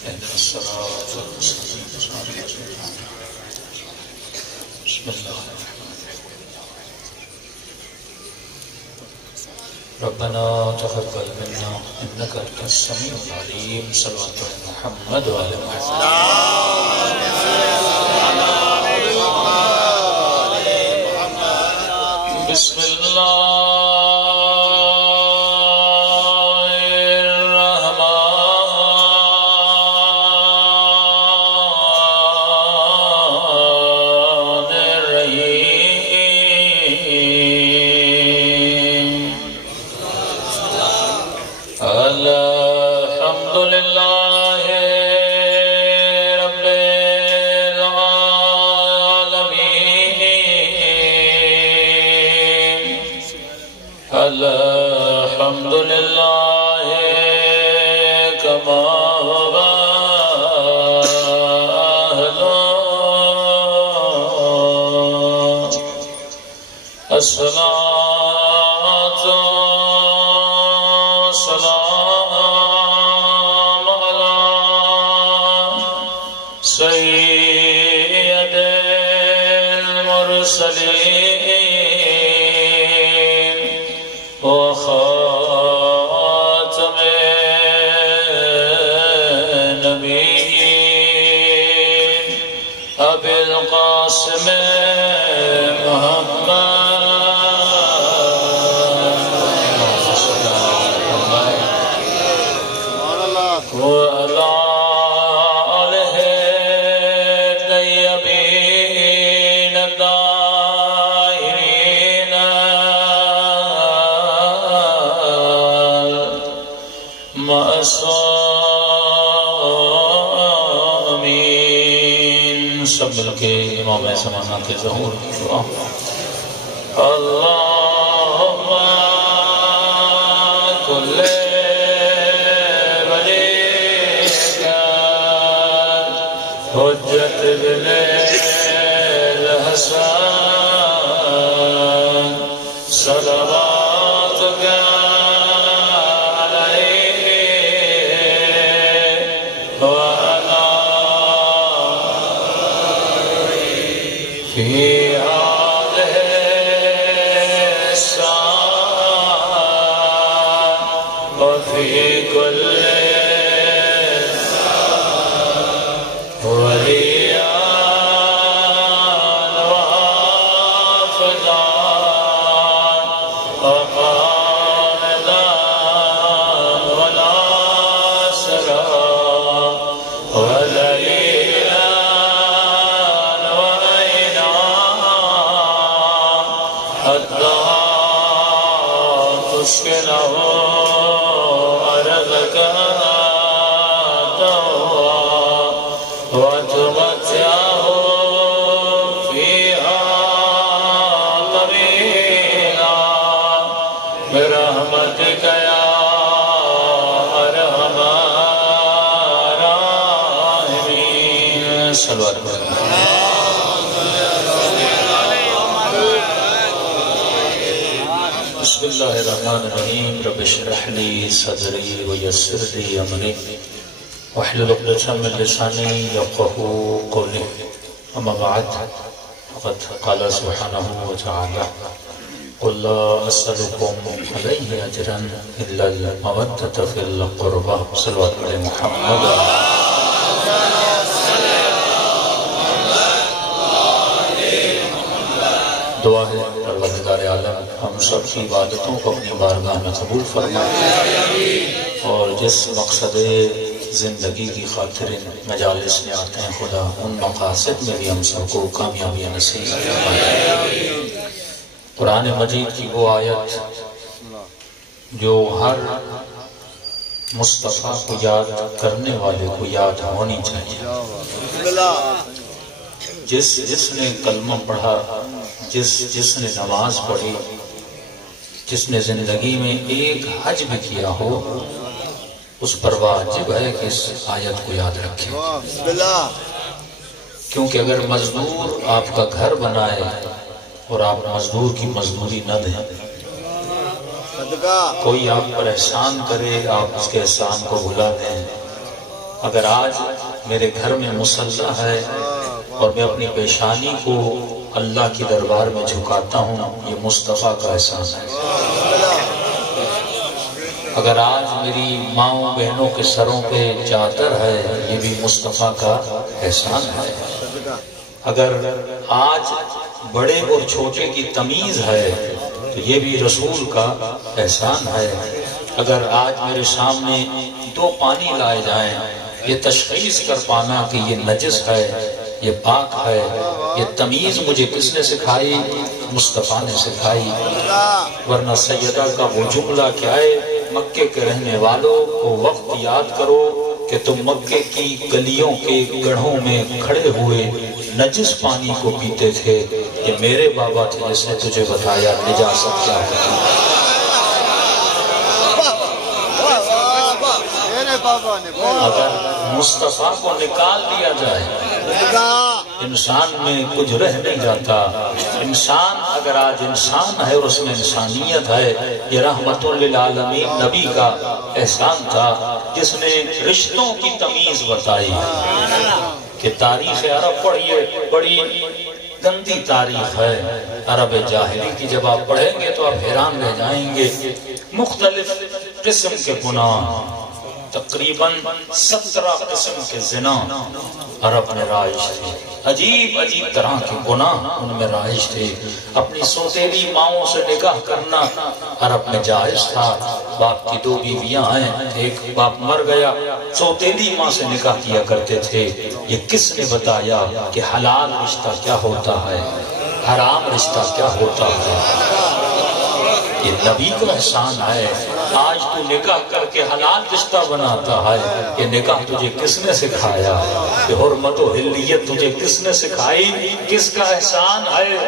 بسم الله ربنا تقبل منا انك انت السميع العليم صلوات على محمد وعلى محمد بسم الله الحمد لله كما هو أهله الصلاة والسلام على سيد المرسلين وخاتم النبيين أبي القاسم محمد وعلى آله الطيبين الطاهرين معصومين سب مل کے امام زمانہ کے ظہور کی دعا اللہم کل ولیک حجت بن الحسن صلواتک في هذه الساعة وفي كل وليا وحافظا وقائدا وناصرا وليلا حتى تسكنه أرضك وتمتعه فيها طويلا برحمتك يا أرحم الراحمين صلوات بسم الله الرحمن الرحيم رب اشرح لي صدري ويسر لي امري واحلل عقدة من لساني يفقهوا قولي اما بعد فقد قال سبحانه وتعالى قل لا اسالكم عليه اجرا الا المودة في القربى صلوات على محمد دعا ہے پروردگار عالم ہم سب کی عبادتوں کو اپنی بارگاہ میں قبول فرمائے اور جس مقصد زندگی کی خاطر مجالس میں آتے ہیں خدا ان مقاصد میں بھی ہم سب کو کامیابی نصیب فرمائے۔ قرآن مجید کی وہ آیت جو ہر مصطفیٰ کو یاد کرنے والے کو یاد ہونی چاہیے، جس نے کلمہ پڑھا، جس نے نماز پڑھی، جس نے زندگی میں ایک حج بھی کیا ہو، اس پر واجب ہے کہ اس آیت کو یاد رکھیں، کیونکہ اگر مزدور آپ کا گھر بنائے اور آپ مزدور کی مزدوری نہ دیں، کوئی آپ پر احسان کرے، آپ اس کے احسان کو بھلا دیں، اگر آج میرے گھر میں مصلی ہے اور میں اپنی پیشانی کو اللہ کی دربار میں جھکاتا ہوں، یہ مصطفیٰ کا احسان ہے۔ اگر آج میری ماؤں بہنوں کے سروں پہ چادر ہے، یہ بھی مصطفیٰ کا احسان ہے۔ اگر آج بڑے اور چھوٹے کی تمیز ہے تو یہ بھی رسول کا احسان ہے۔ اگر آج میرے سامنے دو پانی لائے جائیں، یہ تشخیص کر پانا کہ یہ نجس ہے، یہ پاک ہے، یہ تمیز مجھے کس نے سکھائی؟ مصطفیٰ نے سکھائی۔ ورنہ سیدہ کا وہ جملہ کیا ہے، مکے کے رہنے والوں وہ وقت یاد کرو کہ تم مکے کی گلیوں کے گڑھوں میں کھڑے ہوئے نجس پانی کو پیتے تھے، یہ میرے بابا تھے جس نے تجھے بتایا نجاست کیا ہوتی ہے۔ اگر مصطفیٰ کو نکال دیا جائے انسان میں کچھ رہ نہیں جاتا۔ انسان اگر آج انسان ہے اور اس میں انسانیت ہے، یہ رحمت للعالمین نبی کا احسان تھا جس نے رشتوں کی تمیز بتائی کہ تاریخ عرب پڑھیے، بڑی گندی تاریخ ہے عرب جاہلی کی، جب آپ پڑھیں گے تو آپ حیران رہ جائیں گے۔ مختلف قسم کے گناہ، تقریباً 17 قسم کے زنا عرب میں رائج تھے، عجیب عجیب طرح کے گناہ ان میں رائج تھے۔ اپنی سوتیلی ماؤں سے نکاح کرنا عرب میں جائز تھا۔ باپ کی 2 بیویاں ہیں، ایک باپ مر گیا، سوتیلی ماں سے نکاح کیا کرتے تھے۔ یہ کس نے بتایا کہ حلال رشتہ کیا ہوتا ہے، حرام رشتہ کیا ہوتا ہے؟ یہ نبی کا احسان ہے۔ آج تو نکاح کر کے حلال رشتہ بناتا ہے، یہ نکاح تجھے کس نے سکھایا؟ یہ حرمت و حلیت تجھے کس نے سکھائی؟ کس کا احسان ہے؟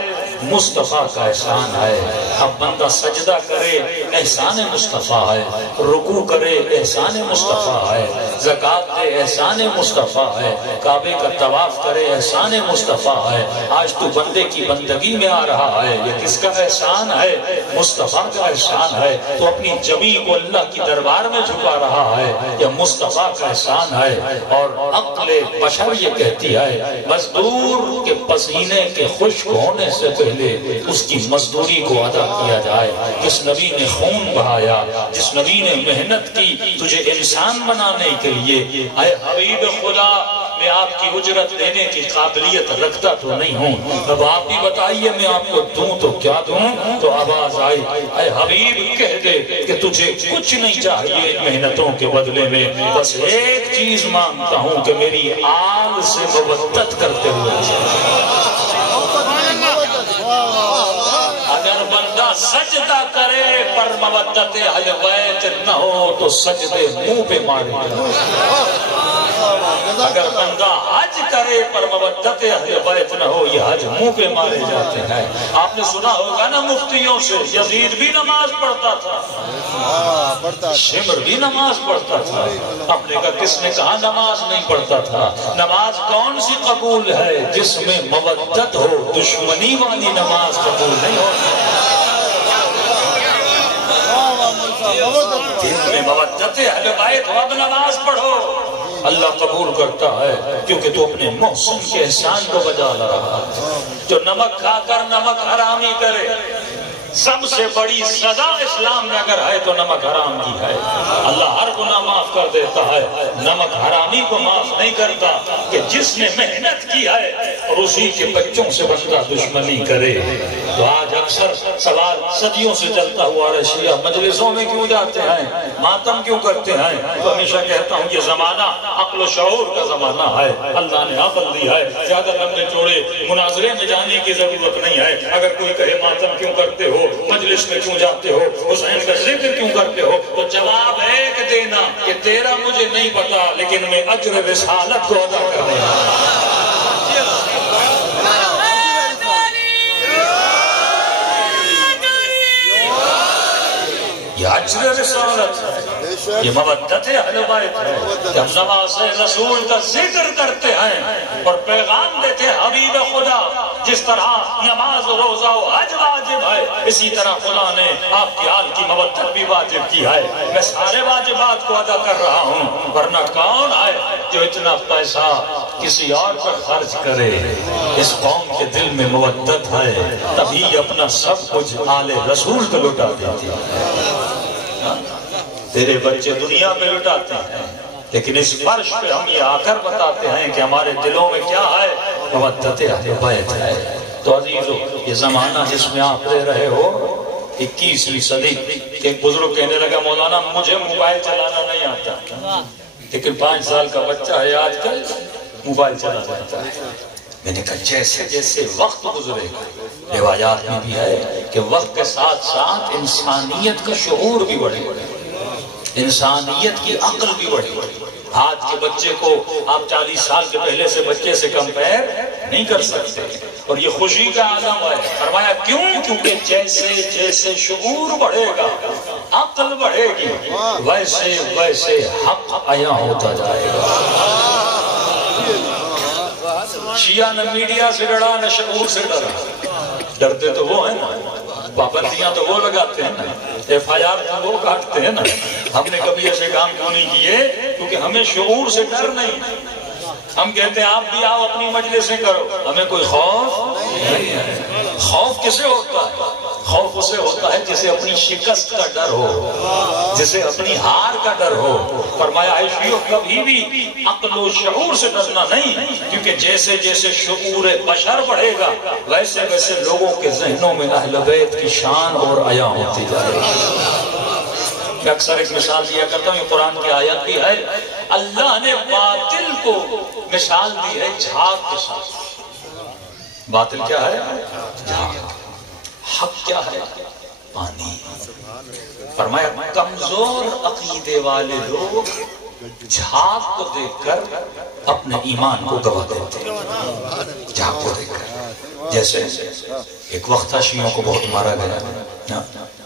مصطفیٰ کا احسان ہے۔ اب بندہ سجدہ کرے احسان مصطفیٰ ہے، رکوع کرے احسان مصطفیٰ ہے، زکوٰۃ دے احسان مصطفیٰ ہے، کعبے کا طواف کرے احسان مصطفیٰ ہے۔ آج تو بندے کی بندگی میں آ رہا ہے، یہ کس کا احسان ہے؟ مصطفیٰ کا احسان ہے۔ تو اپنی جمی کو اللہ کی دربار میں جھکا رہا ہے، یہ مصطفیٰ کا احسان ہے۔ اور عقل بشر یہ کہتی ہے مزدور کے پسینے کے خشک ہونے سے پہلے اس کی مزدوری کو ادا کیا جائے۔ جس نبی نے خون بہایا، جس نبی نے محنت کی تجھے انسان بنانے کے لیے، اے حبیب خدا میں آپ کی اجرت دینے کی قابلیت رکھتا تو نہیں ہوں، اب آپ بھی بتائیے میں آپ کو دوں تو کیا دوں؟ تو آواز آئی اے حبیب کہہ دے کہ تجھے کچھ نہیں چاہیے محنتوں کے بدلے میں، بس ایک چیز مانگتا ہوں کہ میری آل سے مودت کرتے ہوئے اگر بندہ سجدہ کرے پر مودت اہل بیت نہ ہو تو سجدے منہ پہ مارے۔ اگر بندہ حج کرے پر مودت اہل بیت نہ ہو، یہ حج منہ پہ مارے جاتے ہیں۔ آپ نے سنا ہوگا نا مفتیوں سے، یزید بھی نماز پڑھتا تھا، شمر بھی نماز پڑھتا تھا۔ آپ نے کہا کس نے کہا نماز نہیں پڑھتا تھا؟ نماز کون سی قبول ہے؟ جس میں مودت ہو، دشمنی والی نماز قبول نہیں ہوتی۔ دل میں مودت اہل بیت ہو، اب نماز پڑھو، اللہ قبول کرتا ہے، کیونکہ تو اپنے محسن کے احسان کو بجا لا رہا ہے۔ جو نمک کھا کر نمک حرامی کرے، سب سے بڑی سزا اسلام میں اگر ہے تو نمک حرام کی ہے۔ اللہ ہر گناہ معاف کر دیتا ہے، نمک حرامی کو معاف نہیں کرتا کہ جس نے محنت کی ہے اور اسی کے بچوں سے بندہ دشمنی کرے۔ تو آج اکثر سوال صدیوں سے چلتا ہوا شیعہ مجلسوں میں کیوں جاتے ہیں، ماتم کیوں کرتے ہیں؟ تو ہمیشہ کہتا ہوں یہ زمانہ عقل و شعور کا زمانہ ہے، اللہ نے عقل دی ہے، زیادہ لمبے چوڑے مناظرے میں جانے کی ضرورت نہیں ہے۔ اگر کوئی کہے ماتم کیوں کرتے ہو، مجلس میں کیوں جاتے ہو، حسین کا ذکر کیوں کرتے ہو، تو جواب ایک دینا کہ تیرا مجھے نہیں پتا لیکن میں اجر رسالت کو ادا کرنے یہ اجر رسالت، یہ مودت اہل بیت ہے۔ جب نماز رسول کا ذکر کرتے ہیں اور پیغام دیتے ہیں حبیب خدا، جس طرح نماز روزہ و حج واجب ہے، اسی طرح خدا نے آپ کی آل کی مودت بھی واجب کی ہے۔ میں سارے واجبات کو ادا کر رہا ہوں، ورنہ کون ہے جو اتنا پیسہ کسی اور پر خرچ کرے، اس قوم کے دل میں مودت ہے، تبھی اپنا سب کچھ آل رسول کو لٹا دیتی ہے۔ تیرے بچے دنیا میں لٹاتے ہیں، لیکن اس فرش پہ ہم یہ آ کر بتاتے ہیں کہ ہمارے دلوں میں کیا ہے، مودت اہل بیت ہے۔ تو عزیزو، یہ زمانہ جس میں آپ رہ رہے ہو، 21ویں صدی، ایک بزرگ کہنے لگا مولانا مجھے موبائل چلانا نہیں آتا، لیکن 5 سال کا بچہ ہے آج کل موبائل چلا جاتا ہے۔ میں نے کہا جیسے جیسے وقت گزرے گا، روایات میں بھی ہے کہ وقت کے ساتھ ساتھ انسانیت کا شعور بھی بڑھے گا، انسانیت کی عقل بھی بڑھے گی۔ آج کے بچے کو آپ 40 سال کے پہلے سے بچے سے کمپیر نہیں کر سکتے، اور یہ خوشی کا عالم ہے۔ فرمایا کیوں؟ کیونکہ جیسے جیسے شعور بڑھے گا، عقل بڑھے گی، ویسے ویسے حق عیاں ہوتا جائے گا۔ شیعہ نہ میڈیا سے ڈرا نہ شعور سے ڈرا، ڈرتے تو وہ ہیں نا، پابندیاں تو وہ لگاتے ہیں نا، FIR تو وہ کاٹتے ہیں نا۔ ہم نے کبھی ایسے کام کیوں نہیں کیے؟ کیونکہ ہمیں شعور سے ڈر نہیں۔ ہم کہتے ہیں آپ بھی آؤ اپنی مجلسیں کرو، ہمیں کوئی خوف نہیں ہے۔ خوف کسے ہوتا ہے؟ خوف اسے ہوتا ہے جسے اپنی شکست کا ڈر ہو، جسے اپنی ہار کا ڈر ہو۔ فرمایا ہے شیعہ کبھی بھی عقل و شعور سے ڈرنا نہیں، کیونکہ جیسے جیسے شعور بشر بڑھے گا، ویسے ویسے لوگوں کے ذہنوں میں اہل بیت کی شان اور عیاں ہوتی جائے گی۔ میں اکثر ایک مثال دیا کرتا ہوں، یہ قرآن کی آیت بھی ہے، اللہ نے باطل کو مثال دی ہے جھاگ کے ساتھ۔ باطل کیا ہے؟ جھاگ۔ حق کیا ہے؟ پانی۔ فرمایا کمزور عقیدے والے لوگ جھاگ کو دیکھ کر اپنے ایمان کو گوا دیتے ہیں، جھاگ کو دیکھ کر۔ جیسے ایک وقت تھا شیعوں کو بہت مارا گیا،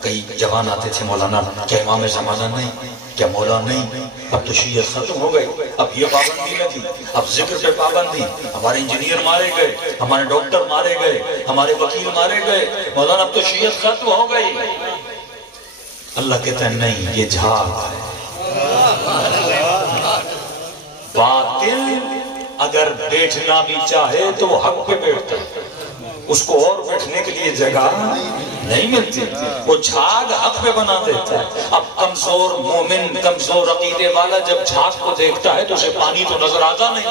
کئی جوان آتے تھے مولانا کیا امام زمانہ نہیں، کیا مولا نہیں، اب تو شیعت ختم ہو گئی، اب یہ پابندی لگی، اب ذکر پہ پابندی، ہمارے انجینئر مارے گئے، ہمارے ڈاکٹر مارے گئے، ہمارے وکیل مارے گئے، مولانا اب تو شیعت ختم ہو گئی۔ اللہ کہتا ہے نہیں، یہ جھاگ ہے۔ باطل اگر بیٹھنا بھی چاہے تو وہ حق پہ بیٹھتا ہے، اس کو اور بیٹھنے کے لیے جگہ نہیں ملتی، وہ جھاگ حق پہ بنا دیتا ہے۔ اب کمزور مومن، کمزور عقیدے والا جب جھاگ کو دیکھتا ہے تو اسے پانی تو نظر آتا نہیں،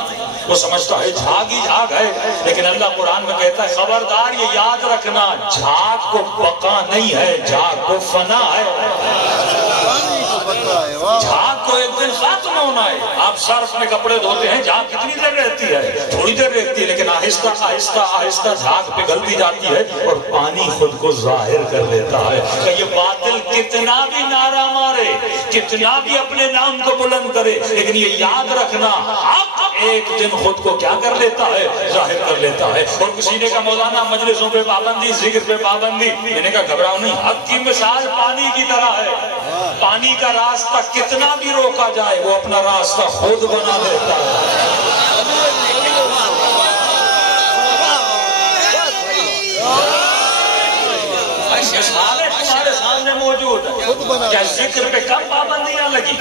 وہ سمجھتا ہے جھاگ ہی جھاگ ہے، لیکن اللہ قرآن میں کہتا ہے خبردار یہ یاد رکھنا، جھاگ کو بقا نہیں ہے، جھاگ کو فنا ہے۔ جھاگ کو ایک دن ختم ہونا ہے۔ آپ صرف میں کپڑے دھوتے ہیں، جھاگ کتنی دیر رہتی ہے؟ تھوڑی دیر رہتی ہے، لیکن آہستہ آہستہ آہستہ جھاگ پگھلتی جاتی ہے اور پانی خود کو ظاہر کر لیتا ہے۔ کہ یہ باطل کتنا بھی نعرہ مارے، کتنا بھی اپنے نام کو بلند کرے، لیکن یہ یاد رکھنا حق ایک دن خود کو کیا کر لیتا ہے؟ ظاہر کر لیتا ہے۔ اور کسی نے کہا مولانا مجلسوں پہ پابندی، ذکر پہ پابندی، میں نے کہا گھبراؤ نہیں، حق کی مثال پانی کی طرح ہے۔ پانی کا راستہ کتنا بھی روکا جائے وہ اپنا راستہ خود بنا دیتا ہے۔ تمہارے سامنے موجود ہے۔ کیا ذکر پہ کم پابندیاں لگی؟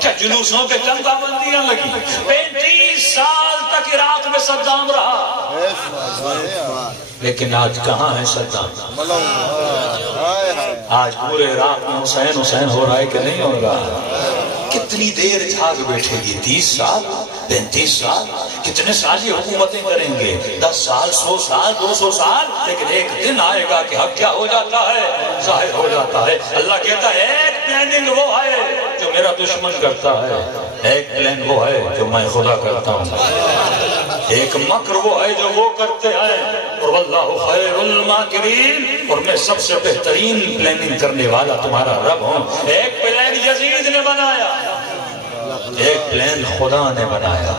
کیا جلوسوں پہ کم پابندیاں لگی؟ 35 سال تک عراق میں صدام رہا، لیکن آج کہاں ہے صدام؟ آج پورے عراق میں حسین حسین ہو رہا ہے کہ نہیں ہو رہا؟ کتنی دیر جھاگ بیٹھے گی؟ 30 سال 35 سال؟ کتنے سال یہ حکومتیں کریں گے؟ 10 سال 100 سال 200 سال؟ لیکن ایک دن آئے گا کہ حق کیا ہو جاتا ہے؟ ظاہر ہو جاتا ہے۔ اللہ کہتا ہے ایک پلاننگ وہ ہے جو میرا دشمن کرتا ہے، ایک پلان وہ ہے جو میں خدا کرتا ہوں، ایک مکر وہ ہے جو وہ کرتے ہیں، اور واللہ خیر الماکرین، اور میں سب سے بہترین پلاننگ کرنے والا تمہارا رب ہوں۔ ایک پلان یزید نے بنایا، ایک پلان خدا نے بنایا۔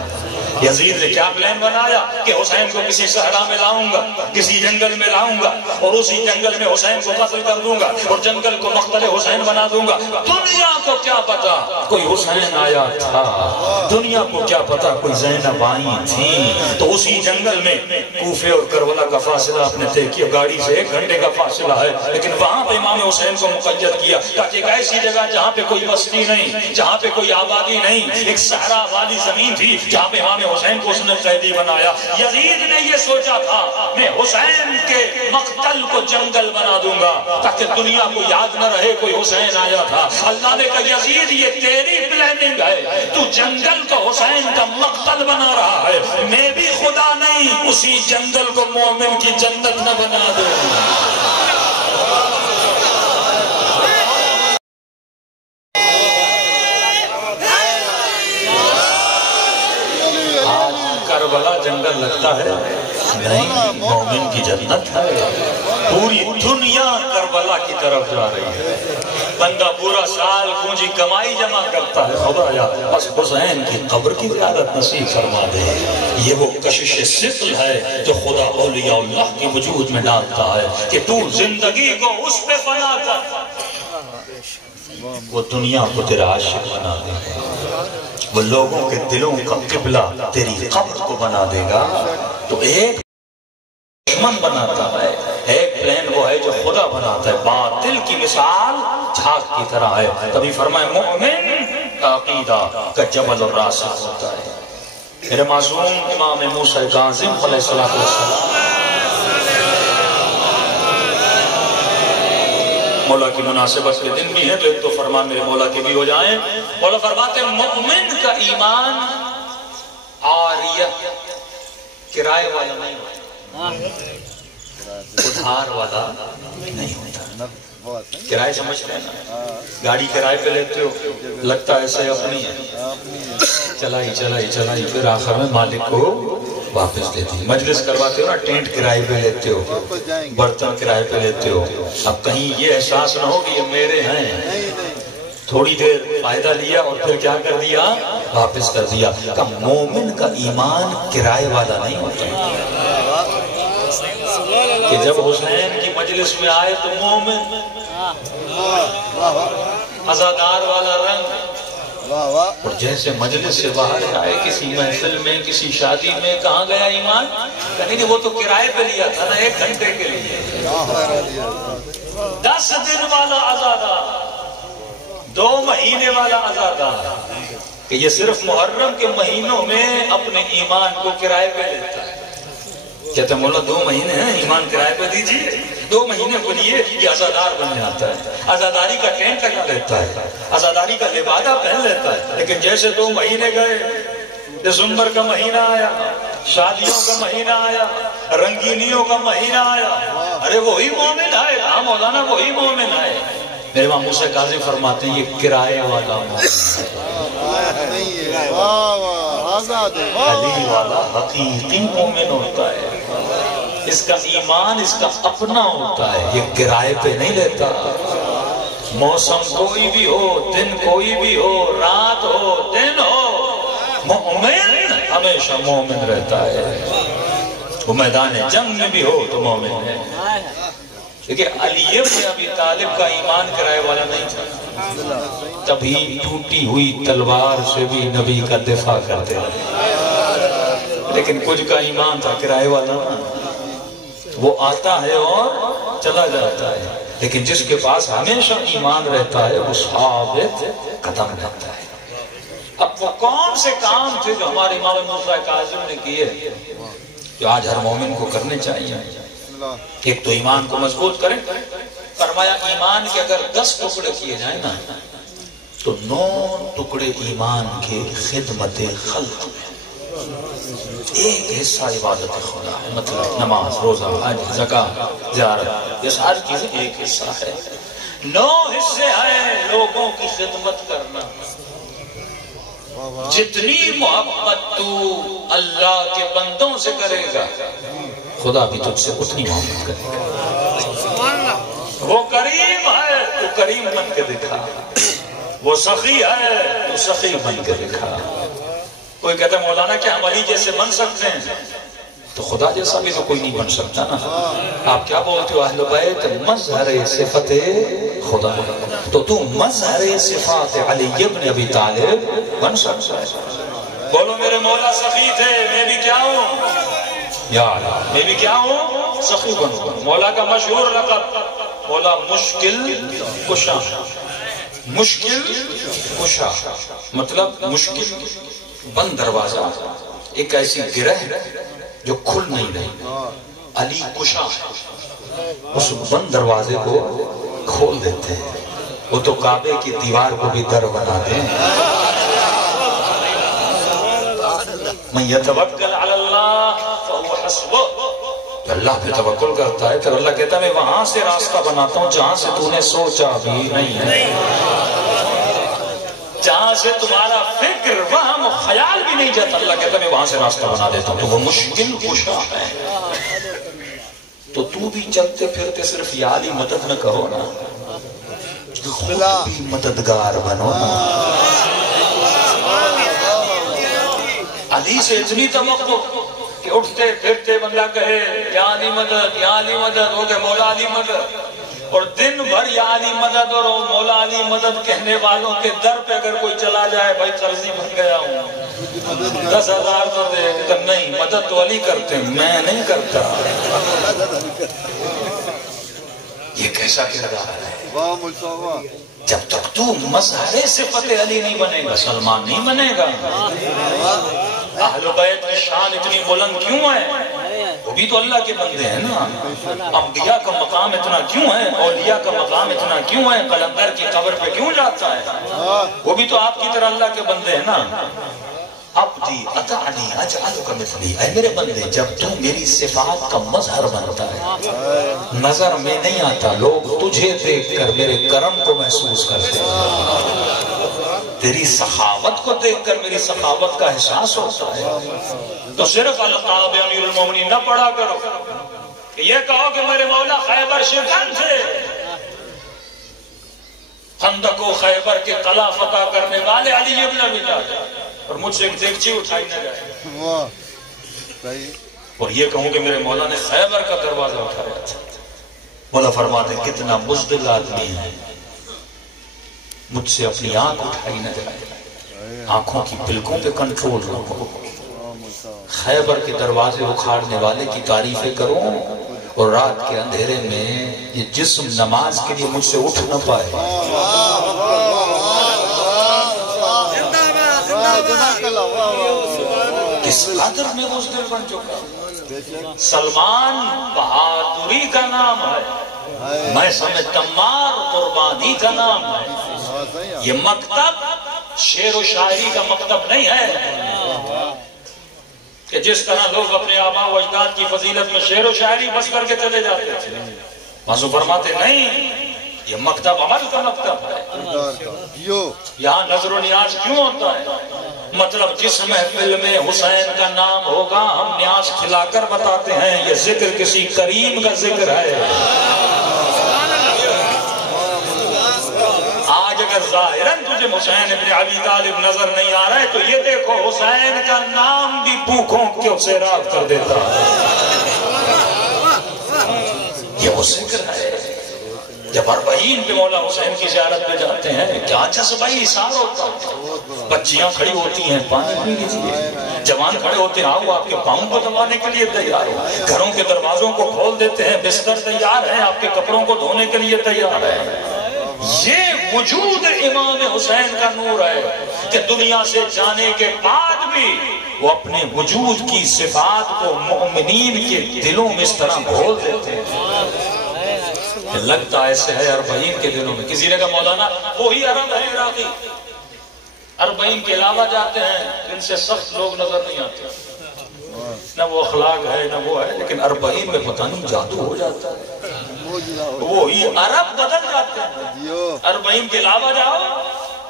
یزید نے کیا پلان بنایا کہ حسین کو کسی صحرا میں لاؤں گا، کسی جنگل میں لاؤں گا اور اسی جنگل میں حسین کو قتل کر دوں گا اور جنگل کو مقتل حسین بنا دوں گا۔ دنیا کو کیا پتا کوئی حسین آیا تھا، دنیا کو کیا پتا کوئی زینب آئی تھی۔ تو اسی جنگل میں کوفے اور کربلا کا فاصلہ آپ نے طے کیا، گاڑی سے 1 گھنٹے کا فاصلہ ہے، لیکن وہاں پہ امام حسین کو مقید کیا تاکہ ایک ایسی جگہ جہاں پہ کوئی بستی نہیں، جہاں پہ کوئی آبادی نہیں، ایک صحرا والی زمین تھی جہاں پہ امام حسین کو اس نے قیدی بنایا۔ یزید نے یہ سوچا تھا میں حسین کے مقتل کو جنگل بنا دوں گا تاکہ دنیا کو یاد نہ رہے کوئی حسین آیا تھا۔ اللہ نے کہا یزید یہ تیری پلاننگ ہے، تو جنگل کو حسین کا مقتل بنا رہا ہے، میں بھی خدا نہیں اسی جنگل کو مومن کی جنت نہ بنا دوں۔ کربلا جنگل لگتا ہے نہیں، مومن کی جنت ہے۔ پوری دنیا کربلا کی طرف جا رہی ہے، بندہ پورا سال پونجی کمائی جمع کرتا ہے، خدایا بس حسین کی قبر کی زیادت نصیب فرما دے۔ یہ وہ کشش ثقل ہے جو خدا اولیاء اللہ کے وجود میں ڈالتا ہے کہ تو زندگی کو اس پہ بنا کر وہ دنیا کو تیرا عاشق بنا دے گا، وہ لوگوں کے دلوں کا قبلہ تیری قبر کو بنا دے گا۔ تو ایک دشمن بناتا ہے، ایک پلان وہ ہے جو خدا بناتا ہے۔ باطل کی مثال جھاگ کی طرح ہے، تبھی فرمائے مومن کا عقیدہ کا جبل اور راسخ ہوتا ہے۔ میرے معصوم امام موسیٰ کاظم علیہ السلام مولا کی مناسبت کے دن بھی ہیں تو ایک تو فرمان میرے مولا کے بھی ہو جائیں۔ مولا فرماتے ہیں مومن کا ایمان عاریہ کرائے والا نہیں ہوتا، ادھار والا نہیں ہوتا۔ کرائے سمجھتے ہیں نا، گاڑی کرائے پہ لیتے ہو، لگتا ایسے اپنی ہے، چلائی پھر آخر میں مالک کو واپس دیتی ہے۔ مجلس کرواتے ہو نا، ٹینٹ کرائے پہ لیتے ہو، برتن کرائے پہ لیتے ہو، اب کہیں یہ احساس نہ ہو کہ یہ میرے ہیں، تھوڑی دیر فائدہ لیا اور پھر کیا کر دیا، واپس کر دیا۔ کہ مومن کا ایمان کرائے والا نہیں ہوتا، کہ جب حسین کی مجلس میں آئے تو مومن عزادار والا رنگ، اور جیسے مجلس سے باہر آئے کسی محفل میں، کسی شادی میں، کہاں گیا ایمان؟ کہیں کہ وہ تو کرائے پہ لیا تھا نا 1 گھنٹے کے لیے، 10 دن والا عزادار، 2 مہینے والا عزادار، کہ یہ صرف محرم کے مہینوں میں اپنے ایمان کو کرائے پہ لیتا ہے۔ کہتے ہیں مولا 2 مہینے ہیں، ایمان کرائے پہ دیجیے، 2 مہینے کے لیے یہ عزادار بن جاتا ہے، عزاداری کا ٹینٹ لگا لیتا ہے، عزاداری کا لبادہ پہن لیتا ہے۔ لیکن جیسے 2 مہینے گئے، دسمبر کا مہینہ آیا، شادیوں کا مہینہ آیا، رنگینیوں کا مہینہ آیا، ارے وہی مومن ہے، ہاں مولانا وہی مومن ہے۔ میرے امام موسیٰ کاظم فرماتے ہیں یہ کرائے والا مومن علی والا حقیقی مومن ہوتا ہے، اس کا ایمان اس کا اپنا ہوتا ہے، یہ کرائے پہ نہیں لیتا۔ موسم کوئی بھی ہو، دن کوئی بھی ہو، رات ہو دن ہو، مومن ہمیشہ مومن رہتا ہے۔ وہ میدان جنگ میں بھی ہو تو مومن ہے۔ دیکھیں علی بن ابی طالب کا ایمان کرائے والا نہیں تھا، تبھی ٹوٹی ہوئی تلوار سے بھی نبی کا دفاع کرتے رہے، لیکن کچھ کا ایمان تھا کرائے والا، وہ آتا ہے اور چلا جاتا ہے، لیکن جس کے پاس ہمیشہ ایمان رہتا ہے وہ ثابت قدم رہتا ہے۔ اب وہ کون سے کام تھے جو ہمارے امام موسیٰ کاظم نے کیے جو آج ہر مومن کو کرنے چاہیے؟ ایک تو ایمان کو مضبوط کریں، فرمایا ایمان کے اگر 10 ٹکڑے کیے جائیں نا تو 9 ٹکڑے ایمان کے خدمت خلق میں، ایک حصہ عبادت خدا ہے، مطلب نماز، روزہ، حج، زکوٰۃ، زیارت، یہ ساری چیزیں ایک حصہ ہے۔ 9 حصے ہیں لوگوں کی خدمت کرنا۔ جتنی محبت تو اللہ کے بندوں سے کرے گا خدا بھی تجھ سے اتنی محبت کرے گا۔ وہ کریم ہے تو کریم بن کے دکھا، وہ سخی ہے تو سخی بن کے دکھا۔ کوئی کہتا ہے مولانا کہ ہم علی جیسے بن سکتے ہیں، تو خدا جیسا بھی تو کوئی نہیں بن سکتا نا. آپ کیا بولتے ہو اہل بیت مظہر صفت خدا، تو تو مظہر صفات علی ابن ابی طالب بن سکتا ہے. بولو میرے مولا سخی تھے، میں بھی کیا ہوں یا اللہ، میں بھی کیا ہوں سخی بنوں. مولا کا مشہور لقب مولا مشکل کشا. مشکل کشا مطلب مشکل بند دروازہ، ایک ایسی گرہ جو کھل نہیں رہی. علی کشا اس بند دروازے کو کھول دیتے ہیں. وہ تو کعبے کی دیوار کو بھی در بنا دیں. من یتوکل علی اللہ فہو حسبہ، اللہ پہ توکل کرتا ہے تو اللہ کہتا ہے میں وہاں سے راستہ بناتا ہوں جہاں سے تو نے سوچا بھی نہیں ہے، جہاں سے تمہارا فکر وہاں خیال بھی نہیں جاتا. اللہ کہتا ہے میں وہاں سے راستہ بنا دیتا ہوں. تو وہ مشکل کشا ہے. تو تو بھی چلتے پھرتے صرف یا علی مدد نہ کہو نا، خود بھی مددگار بنو نا. علی سے اتنی توقع کہ اٹھتے پھرتے بندہ کہے یا علی مدد یا علی مدد، ہو گئے مولا علی مدد. اور دن بھر یا علی مدد اور مولا علی مدد کہنے والوں کے در پہ اگر کوئی چلا جائے بھائی قرضی بن گیا ہوں 10,000 تو دے، کہ نہیں مدد تو علی کرتے ہیں میں نہیں کرتا. یہ کیسا کردار ہے؟ جب تک تو مظہر صفت علی نہیں بنے گا سلمان نہیں بنے گا. اہل بیت کی شان اتنی بلند کیوں ہے؟ وہ بھی تو اللہ کے بندے ہیں نا. انبیاء کا مقام اتنا کیوں ہے؟ اولیاء کا مقام اتنا کیوں ہے؟ قلندر کی قبر پہ کیوں جاتا ہے؟ وہ بھی تو آپ کی طرح اللہ کے بندے ہیں نا. عبدی اطعنی اجعلک مثلی، اے میرے بندے جب تو میری صفات کا مظہر بنتا ہے نظر میں نہیں آتا، لوگ تجھے دیکھ کر میرے کرم کو محسوس کرتے ہیں. تیری سخاوت کو دیکھ کر میری سخاوت کا احساس ہوتا ہے. تو صرف القاب امیر المومنین نہ پڑھا کرو کہ یہ کہو کہ میرے مولا خیبر شکن تھے، خندق و خیبر کے قلعہ فتح کرنے والے علی ابن ابی طالب، اور مجھ سے ایک دیگچی اٹھائی نہ جائے. اور یہ کہوں کہ میرے مولا نے خیبر کا دروازہ اٹھایا تھا. مولا فرماتے ہیں کتنا بزدل آدمی ہے، مجھ سے اپنی آنکھ اٹھائی نہ جائے. آنکھوں کی پلکوں پہ کنٹرول رکھو. خیبر کے دروازے اکھاڑنے والے کی تعریفیں کرو اور رات کے اندھیرے میں یہ جسم نماز کے لیے مجھ سے اٹھ نہ پائے. کس قدر میں بزدل بن چکا. سلمان بہادری کا نام ہے، میں سمجھتا تمار قربانی کا نام ہے. یہ مکتب شعر و شاعری کا مکتب نہیں ہے کہ جس طرح لوگ اپنے آباء و اجداد کی فضیلت میں شعر و شاعری بس کر کے چلے جاتے تھے. بازو فرماتے نہیں، یہ مکتب عمل کا مکتب ہے. یہاں نظر و نیاز کیوں ہوتا ہے؟ مطلب جس محفل میں حسین کا نام ہوگا ہم نیاز کھلا کر بتاتے ہیں یہ ذکر کسی کریم کا ذکر ہے. آج اگر ظاہراً تجھے حسین ابن ابی طالب نظر نہیں آ رہا ہے تو یہ دیکھو حسین کا نام بھی بھوکوں کے سیراب کر دیتا ہے. یہ وہ ذکر ہے. جب اربعین پہ مولا حسین کی زیارت پہ جاتے ہیں کیا جذبائی اثار ہوتا ہے. بچیاں کھڑی ہوتی ہیں پانی پی لیجیے، جوان کھڑے ہوتے ہیں آؤ آپ کے پاؤں کو دبانے کے لیے تیار ہو. گھروں کے دروازوں کو کھول دیتے ہیں، بستر تیار ہیں، آپ کے کپڑوں کو دھونے کے لیے تیار ہے. یہ وجود امام حسین کا نور ہے کہ دنیا سے جانے کے بعد بھی وہ اپنے وجود کی صفات کو مؤمنین کے دلوں میں اس طرح گھول دیتے ہیں. لگتا ایسے ہے اربعین کے دلوں میں. کسی نے کہا مولانا وہی عرب ہے عراقی، اربعین کے علاوہ جاتے ہیں ان سے سخت لوگ نظر نہیں آتے، نہ وہ اخلاق ہے نہ وہ ہے، لیکن اربعین میں پتہ نہیں جادو ہو جاتا ہے. وہی عرب بدل جاتے ہیں. اربعین کے علاوہ جاؤ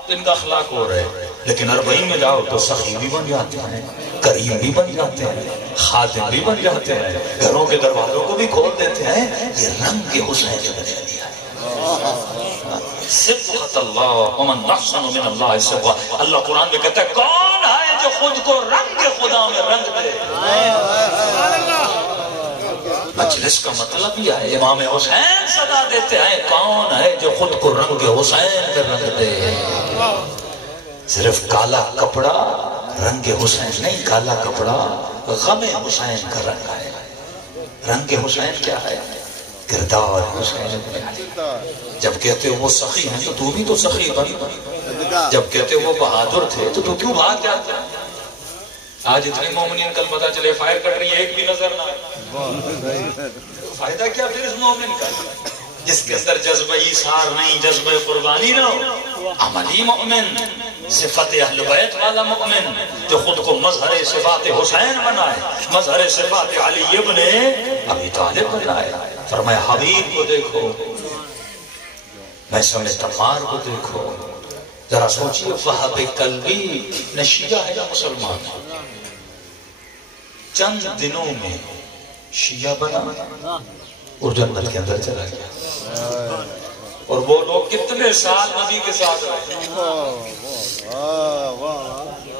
تو ان کا اخلاق ہو رہے، لیکن اربعین میں جاؤ تو سخی بھی بن جاتے ہیں، کریم بھی بن جاتے ہیں، خادم بھی بن جاتے ہیں، گھروں کے دروازوں کو بھی کھول دیتے ہیں. یہ رنگ حسین نے دیا ہے. صبغۃ اللہ ومن احسن من اللہ صبغہ. اللہ قرآن میں کہتا ہے کون ہے جو خود کو رنگ خدا میں رنگ دے. مجلس کا مطلب یہ ہے امام حسین صدا دیتے ہیں کون ہے جو خود کو رنگ حسین میں رنگ دے. صرف کالا کپڑا رنگ حسین نہیں، کالا کپڑا غم حسین کا رنگ ہے. رنگ حسین کیا ہے؟ کردار حسین میں ہے. جب کہتے ہو وہ سخی ہیں تو بھی تو سخی بن. جب کہتے ہو وہ بہادر تھے تو کیوں بھاگ جاتے ہیں؟ آج اتنے مومنین کل پتا چلے فائر کر رہی ہے ایک بھی نظر نہ آئے. فائدہ کیا پھر اس مومن کا جس کے اندر جذبہ ایثار نہیں، جذبہ قربانی نہ ہو. عملی مومن، صفت اہل بیت والا مومن جو خود کو مظہر صفات حسین بنائے، مظہر صفات علی ابن ابی طالب بنائے. فرمایا حبیب کو دیکھو، میں سمجھ تمار کو دیکھو. ذرا سوچیے وہب قلبی نہ شیعہ ہے یا مسلمان. چند دنوں میں شیعہ بنا اور جنت کے اندر چلا گیا. اور وہ لوگ کتنے سال نبی کے ساتھ رہے؟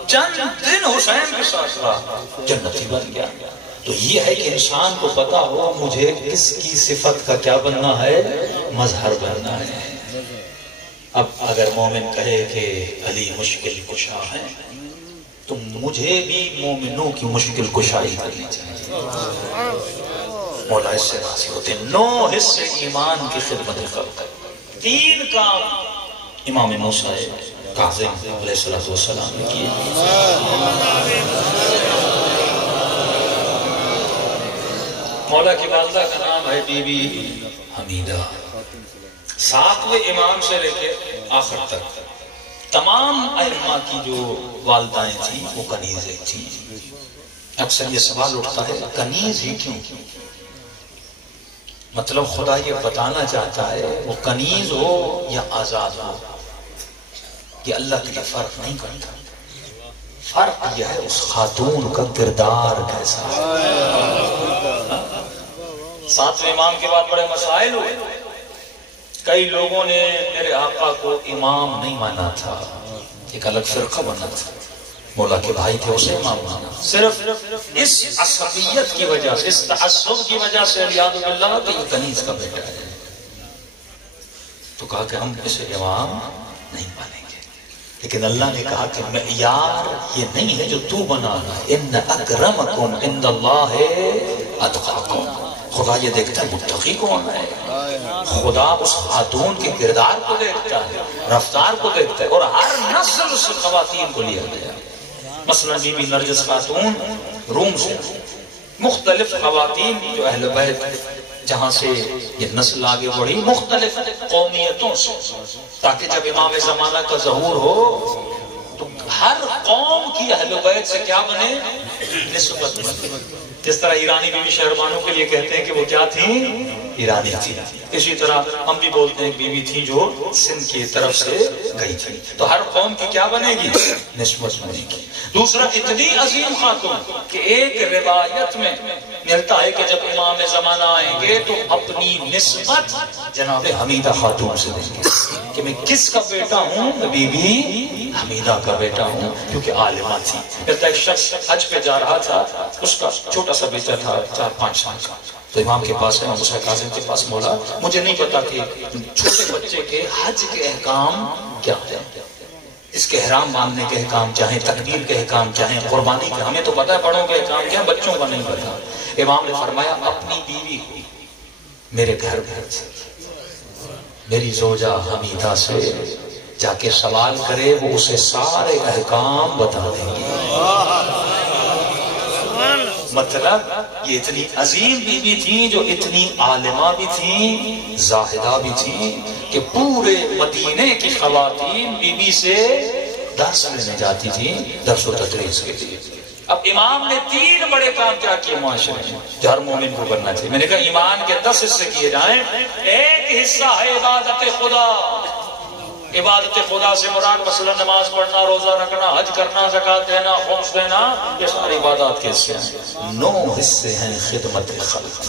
چند دن حسین کے ساتھ رہا، جنتی بن گیا. تو یہ ہے کہ انسان کو پتا ہو مجھے کس کی صفت کا کیا بننا ہے، مظہر بننا ہے. اب اگر مومن کہے کہ علی مشکل کشا ہے تو مجھے بھی مومنوں کی مشکل کشائی کرنی چاہیے. مولا اس سے راضی ہوتے. 9 حصے ایمان کی خدمت خلق. 3 کام امام موسیٰ کاظم علیہ السلام نے کیے. مولا کی والدہ کا نام ہے بی بی حمیدہ. 7ویں امام سے لے کے آخر تک تمام ائمہ کی جو والدائیں تھیں وہ کنیزیں تھیں. اکثر یہ سوال اٹھتا ہے کنیز ہی کیوں؟ مطلب خدا یہ بتانا چاہتا ہے وہ کنیز ہو یا آزاد ہو یہ اللہ کے لیے فرق نہیں کرتا. فرق یہ ہے اس خاتون کا کردار کیسا ہے. 7ویں امام کے بعد بڑے مسائل ہوئے. کئی لوگوں نے میرے آقا کو امام نہیں مانا تھا، ایک الگ فرقہ بنا تھا. مولا کے بھائی تھے اسے امام مانا. صرف اس عصبیت کی وجہ سے، اس تعصب کی وجہ سے علیاذ باللہ کہ یہ کنیز کا بیٹا ہے تو کہا کہ ہم اسے امام نہیں مانیں گے. لیکن اللہ نے کہا کہ معیار یہ نہیں ہے جو تو بنا ہے. ان اکرمکم عند اللہ اتقاکم. خدا یہ دیکھتا ہے متقی کون ہے. خدا اس خاتون کے کردار کو دیکھتا ہے، رفتار کو دیکھتا ہے. اور ہر نسل سے خواتین کو لیا گیا. مثلا بی بی نرجس خاتون روم سے، مختلف خواتین جو اہل بیت جہاں سے یہ نسل آگے بڑھی مختلف قومیتوں سے، تاکہ جب امام زمانہ کا ظہور ہو تو ہر قوم کی اہل بیت سے کیا بنے، نسبت بنے. جس طرح ایرانی بیوی شہربانوں کے لیے کہتے ہیں کہ وہ کیا تھیں، ایرانی تھی. اسی طرح ہم بھی بولتے ہیں بیوی تھی جو سندھ کی طرف سے گئی تھی. تو ہر قوم کی کیا بنے گی، نسبت بنے گی. دوسرا اتنی عظیم خاتون کہ ایک روایت میں ملتا ہے کہ جب امام زمانہ آئیں گے تو اپنی نسبت جناب حمیدہ خاتون سے دیں گے کہ میں کس کا بیٹا ہوں، بی بی حمیدہ کا بیٹا ہوں، کیونکہ عالمہ تھی. کہتا ایک شخص حج پہ جا رہا تھا، اس کا چھوٹا سا بیٹا تھا 4-5 سال کا. تو امام کے پاس ہے، موسیٰ کاظم کے پاس مولا مجھے نہیں پتا کہ چھوٹے بچے کے حج کے احکام کیا ہے، اس کے احرام باندھنے کے احکام چاہیں، تکبیر کے احکام چاہیں، قربانی کے. ہمیں تو پتا ہے بڑوں کے احکام کیا، بچوں کا نہیں پتا. امام نے فرمایا اپنی بیوی کو میرے گھر سے، میری زوجہ حمیدہ سے جا کے سوال کرے، وہ اسے سارے احکام بتا دیں گے. مطلب یہ اتنی عظیم بیوی تھی جو اتنی عالمہ بھی تھی، زاہدہ بھی تھی کہ پورے مدینے کی خواتین بیوی سے درس لینے جاتی تھی، درس و تدریس کے لیے. اب امام نے 3 بڑے کام کیا کیے معاشرے میں جو ہر مومن کو کرنا چاہیے. میں نے کہا ایمان کے 10 حصے کیے جائیں. ایک حصہ ہے عبادت خدا. عبادت خدا سے مراد مثلا نماز پڑھنا، روزہ رکھنا، حج کرنا، زکوٰۃ دینا، خمس دینا، یہ ساری عبادات کے حصے ہیں. 9 حصے ہیں خدمت خلق.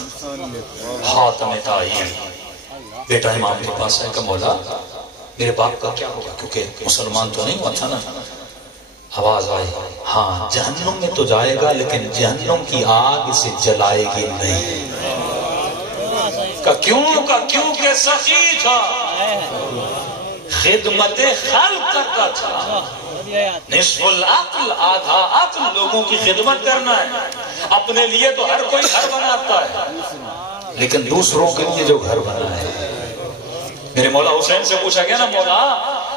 حاتم طائی بیٹا امام کے پاس ہے کہ مولا میرے باپ کا کیا ہوگا؟ کیونکہ مسلمان تو نہیں ہوا تھا نا. آواز آئی ہاں جہنم میں تو جائے گا لیکن جہنم کی آگ اسے جلائے گی نہیں. کیوں کہ سخی تھا، خدمت خلق کرتا تھا. نصف العقل آدھا عقل، لوگوں کی خدمت کرنا ہے. اپنے لیے تو ہر کوئی گھر بناتا ہے لیکن دوسروں کے لیے جو گھر بنا ہے. میرے مولا حسین سے پوچھا گیا نا مولا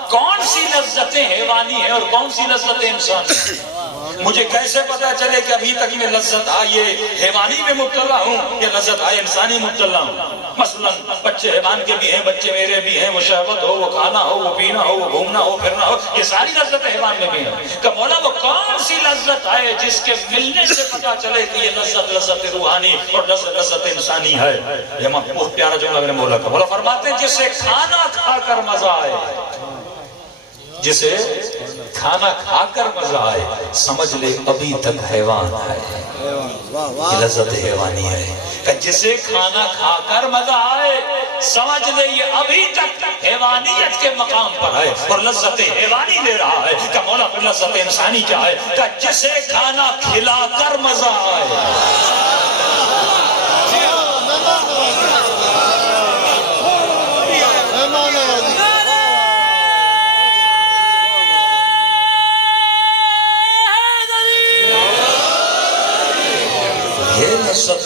کون سی لذتیں حیوانی ہیں اور کون سی لذتیں انسانی ہیں؟ مجھے کیسے پتا چلے کہ ابھی تک میں لذت آئے حیوانی میں مبتلا ہوں یا لذت آئے انسانی مبتلا ہوں؟ مثلا بچے حیوان کے بھی ہیں، بچے میرے بھی ہیں. وہ شہوت ہو، وہ کھانا ہو، وہ پینا ہو، وہ گھومنا ہو، پھرنا ہو، یہ ساری لذت حیوان میں بھی ہیں. کہ مولا وہ کون سی لذت آئے جس کے ملنے سے پتا چلے کہ یہ لذت روحانی اور لذت انسانی ہے؟ یہ بہت پیارا جملہ میرے مولا کا. مولا فرماتے ہیں جسے کھانا کھا کر مزہ آئے، جسے کھانا کھا کر مزہ آئے سمجھ لے ابھی تک حیوان ہے. یہ لذت حیوانی ہے. کہ جسے کھانا کھا کر مزہ آئے سمجھ لے یہ ابھی تک حیوانیت کے مقام پر ہے اور لذت حیوانی لے رہا ہے. کہ مولا پھر لذت انسانی کیا ہے؟ کہ جسے کھانا کھلا کر مزہ آئے.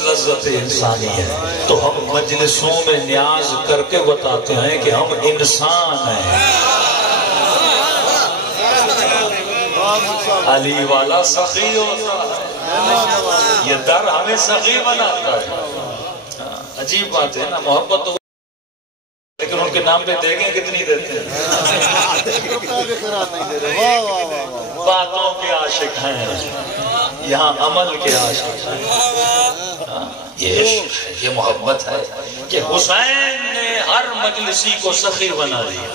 لذت انسانی ہے. تو ہم مجلسوں میں نیاز کر کے بتاتے ہیں کہ ہم انسان ہیں. علی والا سخی ہوتا ہے، یہ در ہمیں سخی بناتا ہے. عجیب بات ہے نا، محبت تو لیکن ان کے نام پہ دیکھیں کتنی دیتے ہیں. باتوں کے عاشق ہیں، یہاں عمل کے عاشق ہیں. یہ عشق ہے، یہ محبت ہے کہ حسین نے ہر مجلسی کو سخی بنا دیا.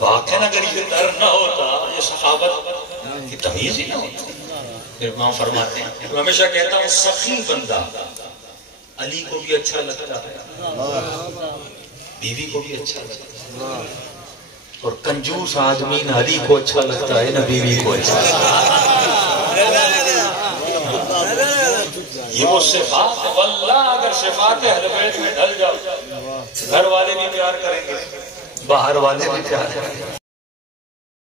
واقعی اگر یہ در نہ ہوتا، یہ صحابت کی تمیز ہی نہ ہوتی. پھر امام فرماتے ہیں، میں ہمیشہ کہتا ہوں سخی بندہ علی کو بھی اچھا لگتا ہے، بیوی کو بھی اچھا لگتا ہے. اور کنجوس آدمی نہ علی کو اچھا لگتا ہے نہ بیوی کو اچھا لگتا ہے. یہ وہ صفات ہے. واللہ اگر صفات اہل بیت میں ڈھل جاؤ گھر والے بھی پیار کریں گے، باہر والے بھی پیار کریں گے.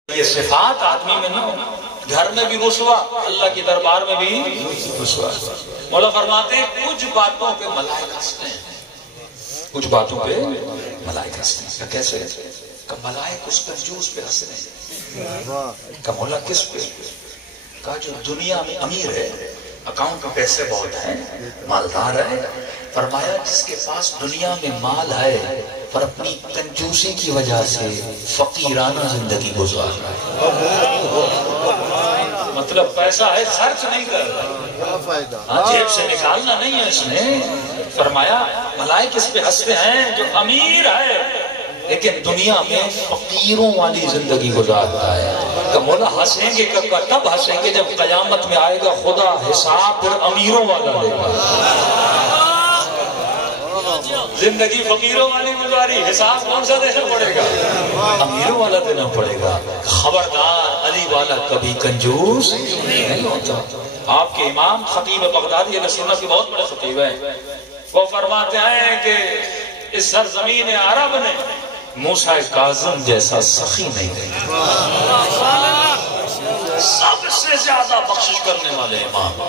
یہ صفات آدمی میں نہ ہو، گھر میں بھی رسوا، اللہ کی دربار میں بھی رسوا. مولا فرماتے ہیں کچھ باتوں پہ ملائکہ ہنستے ہیں، کچھ باتوں پہ ملائکہ ہنستے ہیں. کیسے؟ کہ ملائکہ اس کنجوس پہ ہنس رہے ہیں. کہ مولا کس پہ؟ کہا جو دنیا میں امیر ہے، اکاؤنٹ میں پیسے بہت ہیں، مالدار ہے. فرمایا جس کے پاس دنیا میں مال ہے پر اپنی کنجوسی کی وجہ سے فقیرانہ زندگی گزار رہا ہے. مطلب پیسہ ہے خرچ نہیں کر رہا، جیب سے نکالنا نہیں ہے اس نے. فرمایا ملائکہ اس پہ ہنستے ہیں جو امیر ہے لیکن دنیا میں فقیروں والی زندگی گزارتا ہے. کہ مولا ہنسیں گے تب ہنسیں گے جب قیامت میں آئے گا خدا حساب پھر امیروں والا لے گا. زندگی فقیروں والی گزاری، حساب کون سا دینا پڑے گا؟ امیروں والا دینا پڑے گا. خبردار علی والا کبھی کنجوس نہیں ہوتا. آپ کے امام خطیب بغدادی علیہ سنت کے بہت بڑے خطیب ہیں. وہ فرماتے ہیں کہ اس سرزمین عرب نے موسیٰ کاظم جیسا سخی نہیں دیکھا. سب سے زیادہ بخشش کرنے والے امام.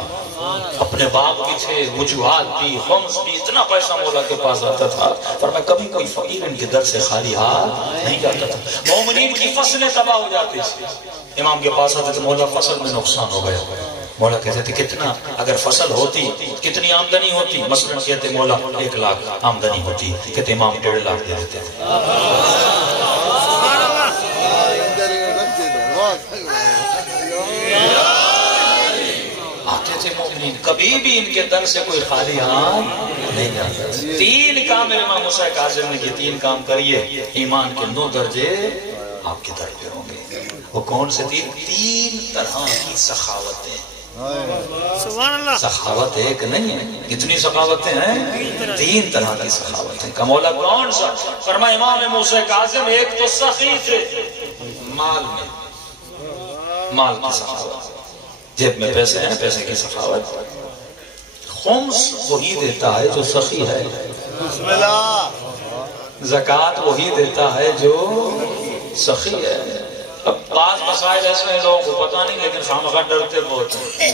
اپنے باپ بھی تھے، وجوہات بھی، خمس بھی، اتنا پیسہ مولا کے پاس آتا تھا. پر میں کبھی کوئی فقیر ان کے در سے خالی ہاتھ نہیں جاتا تھا. مومنین کی فصلیں تباہ ہو جاتی تھی، امام کے پاس آتے تھے، مولا فصل میں نقصان ہو گیا. مولا کہتے تھے کتنا؟ اگر فصل ہوتی کتنی آمدنی ہوتی؟ مثلا کہتے مولا 1 لاکھ آمدنی ہوتی، کہتے امام 1.5 لاکھ دے دیتے تھے. آتے تھے مومنین، کبھی بھی ان کے در سے کوئی خالی ہاتھ نہیں جاتا. 3 کام امام موسیٰ کاظم نے کیے. 3 کام کریے، ایمان کے 9 درجے آپ کے در پہ ہوں گے. وہ کون سے 3 طرح کی سخاوتیں سخاوت ایک نہیں ہے، کتنی سخاوتیں ہیں؟ 3 طرح کی سخاوتیں. کا مولا کون سا؟ فرمایا امام موسیٰ کاظم ایک تو سخی تھے مال میں، مال کی سخاوت، جیب میں پیسے ہیں، پیسے کی سخاوت. خمس وہی دیتا ہے جو سخی ہے، زکوٰۃ وہی دیتا ہے جو سخی ہے. اب بعض مسائل ایسے ہیں لوگوں کو پتہ نہیں لیکن خامخواہ ڈرتے بہت ہیں.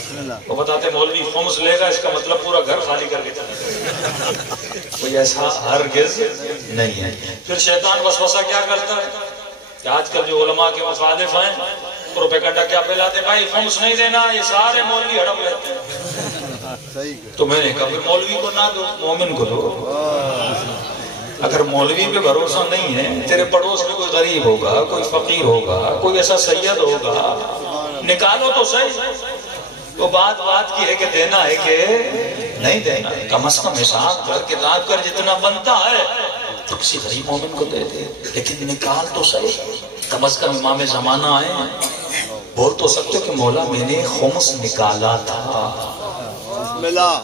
وہ بتاتے مولوی خمس لے گا اس کا مطلب پورا گھر خالی کر کے چلے گا. کوئی ایسا ہرگز نہیں ہے. پھر شیطان وسوسہ کیا کرتا ہے کہ آج کل جو علماء کے مخالف ہیں پروپیگنڈا کیا پھیلاتے ہیں، بھائی خمس نہیں دینا، یہ سارے مولوی ہڑپ لیتے ہیں. تو میں نے کہا پھر مولوی کو نہ دو، مومن کو دو. اگر مولوی پہ بھروسہ نہیں ہے، تیرے پڑوس میں کوئی غریب ہوگا، کوئی فقیر ہوگا، کوئی ایسا سید ہوگا، نکالو تو صحیح. تو بات کی ہے کہ دینا ہے کہ نہیں دینا. کم از کم حساب کر کتاب کر جتنا بنتا ہے تو کسی غریب مومن کو دے دے، لیکن نکال تو صحیح. کم از کم امام زمانہ آئے بول تو سکتے کہ مولا میں نے خمس نکالا تھا.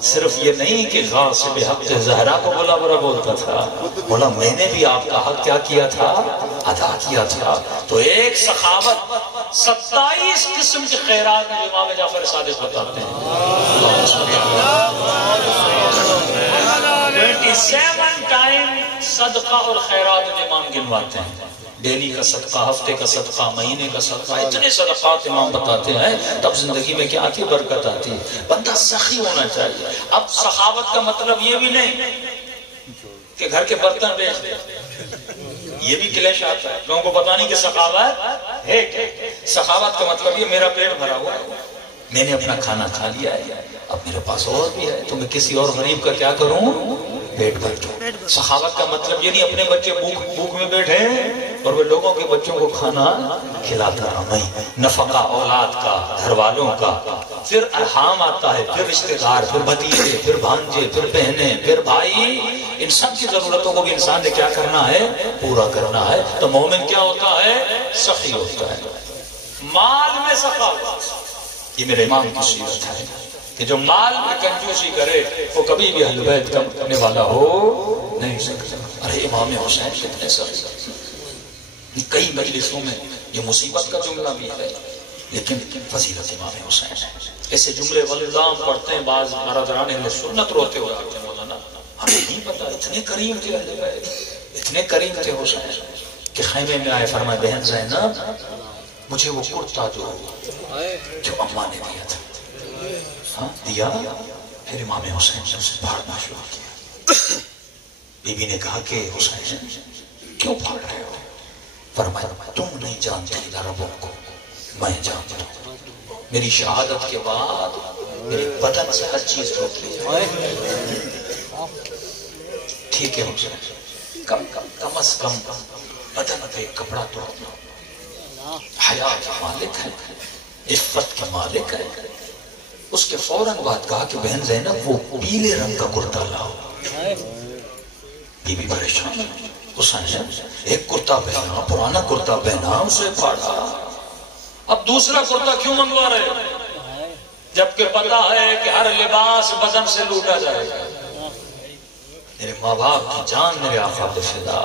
صرف یہ نہیں کہ غاصب حق زہرا کو بولا برا بولتا تھا، بولا میں نے بھی آپ کا حق کیا کیا تھا؟ ادا کیا تھا. تو ایک سخاوت 27 قسم کے خیرات میں امام جعفر صادق بتاتے ہیں. 27 ٹائم صدقہ اور خیرات امام گنواتے ہیں. ڈیلی کا صدقہ، ہفتے کا صدقہ، مہینے کا صدقہ، اتنے صدقات امام بتاتے ہیں. تب زندگی میں کیا آتی ہے؟ برکت آتی ہے. بندہ سخی ہونا چاہیے. اب سخاوت کا مطلب یہ بھی نہیں کہ گھر کے برتن بیچ دے، یہ بھی کلیش آتا ہے. لوگوں کو پتا نہیں کہ سخاوت ہے. سخاوت کا مطلب یہ میرا پیٹ بھرا ہوا ہے، میں نے اپنا کھانا کھا لیا ہے، اب میرے پاس اور بھی ہے تو میں کسی اور غریب کا کیا کروں؟ پیٹ بھر کے. سخاوت کا مطلب یہ نہیں اپنے بچے بھوک میں بیٹھے اور وہ لوگوں کے بچوں کو کھانا کھلاتا رہا. نہیں، نفقہ اولاد کا، گھر والوں کا، پھر ارحام آتا ہے، پھر رشتہ دار، پھر بھتیجے، پھر بھانجے، پھر بہنیں، پھر بھائی. ان سب کی ضرورتوں کو بھی انسان نے کیا کرنا ہے؟ پورا کرنا ہے. تو مومن کیا ہوتا ہے؟ سخی ہوتا ہے. مال میں سخاوت، یہ میرے امام کی سیرت ہے کہ جو مال میں کنجوسی کرے وہ کبھی بھی اہل بیت کا کرنے والا ہو نہیں سکتا. ارے امام حسین کتنے سخی. کئی مجلسوں میں یہ مصیبت کا جملہ بھی ہے لیکن فضیلت امام حسین ہے. ایسے جملے والدام پڑھتے ہیں بعض برادران اہل سنت روتے ہو جاتے ہیں. مولانا ہمیں نہیں پتا اتنے کریم تھے اہل بیت، اتنے کریم تھے حسین کہ خیمے میں آئے فرمائے بہن زینب مجھے وہ کرتا جو اماں نے دیا تھا دیا. پھر امام حسین سے اسے پھاڑنا شروع کیا. بی بی نے کہا کہ حسین کیوں پھاڑ رہے ہو؟ فرمایا تم نہیں جانتے ربوں کو، میں جانتا ہوں. میری شہادت کے بعد میری بدن سے ہر چیز روک لی جائے. ٹھیک ہے حسین، کم از کم بدن پہ کپڑا تو حیا کا مالک ہے، عفت کا مالک ہے. اس کے فوراً بعد کہا کہ بہن زینب وہ پیلے رنگ کا کرتا لاؤ. بی بی پریشان. حسین ایک کرتا پہنا، پرانا کرتا پہنا، اسے پھاڑا. اب دوسرا کرتا کیوں منگوا رہے جبکہ پتا ہے کہ ہر لباس بدن سے لوٹا جائے گا. میرے ماں باپ کی جان میرے آقا پہ فدا.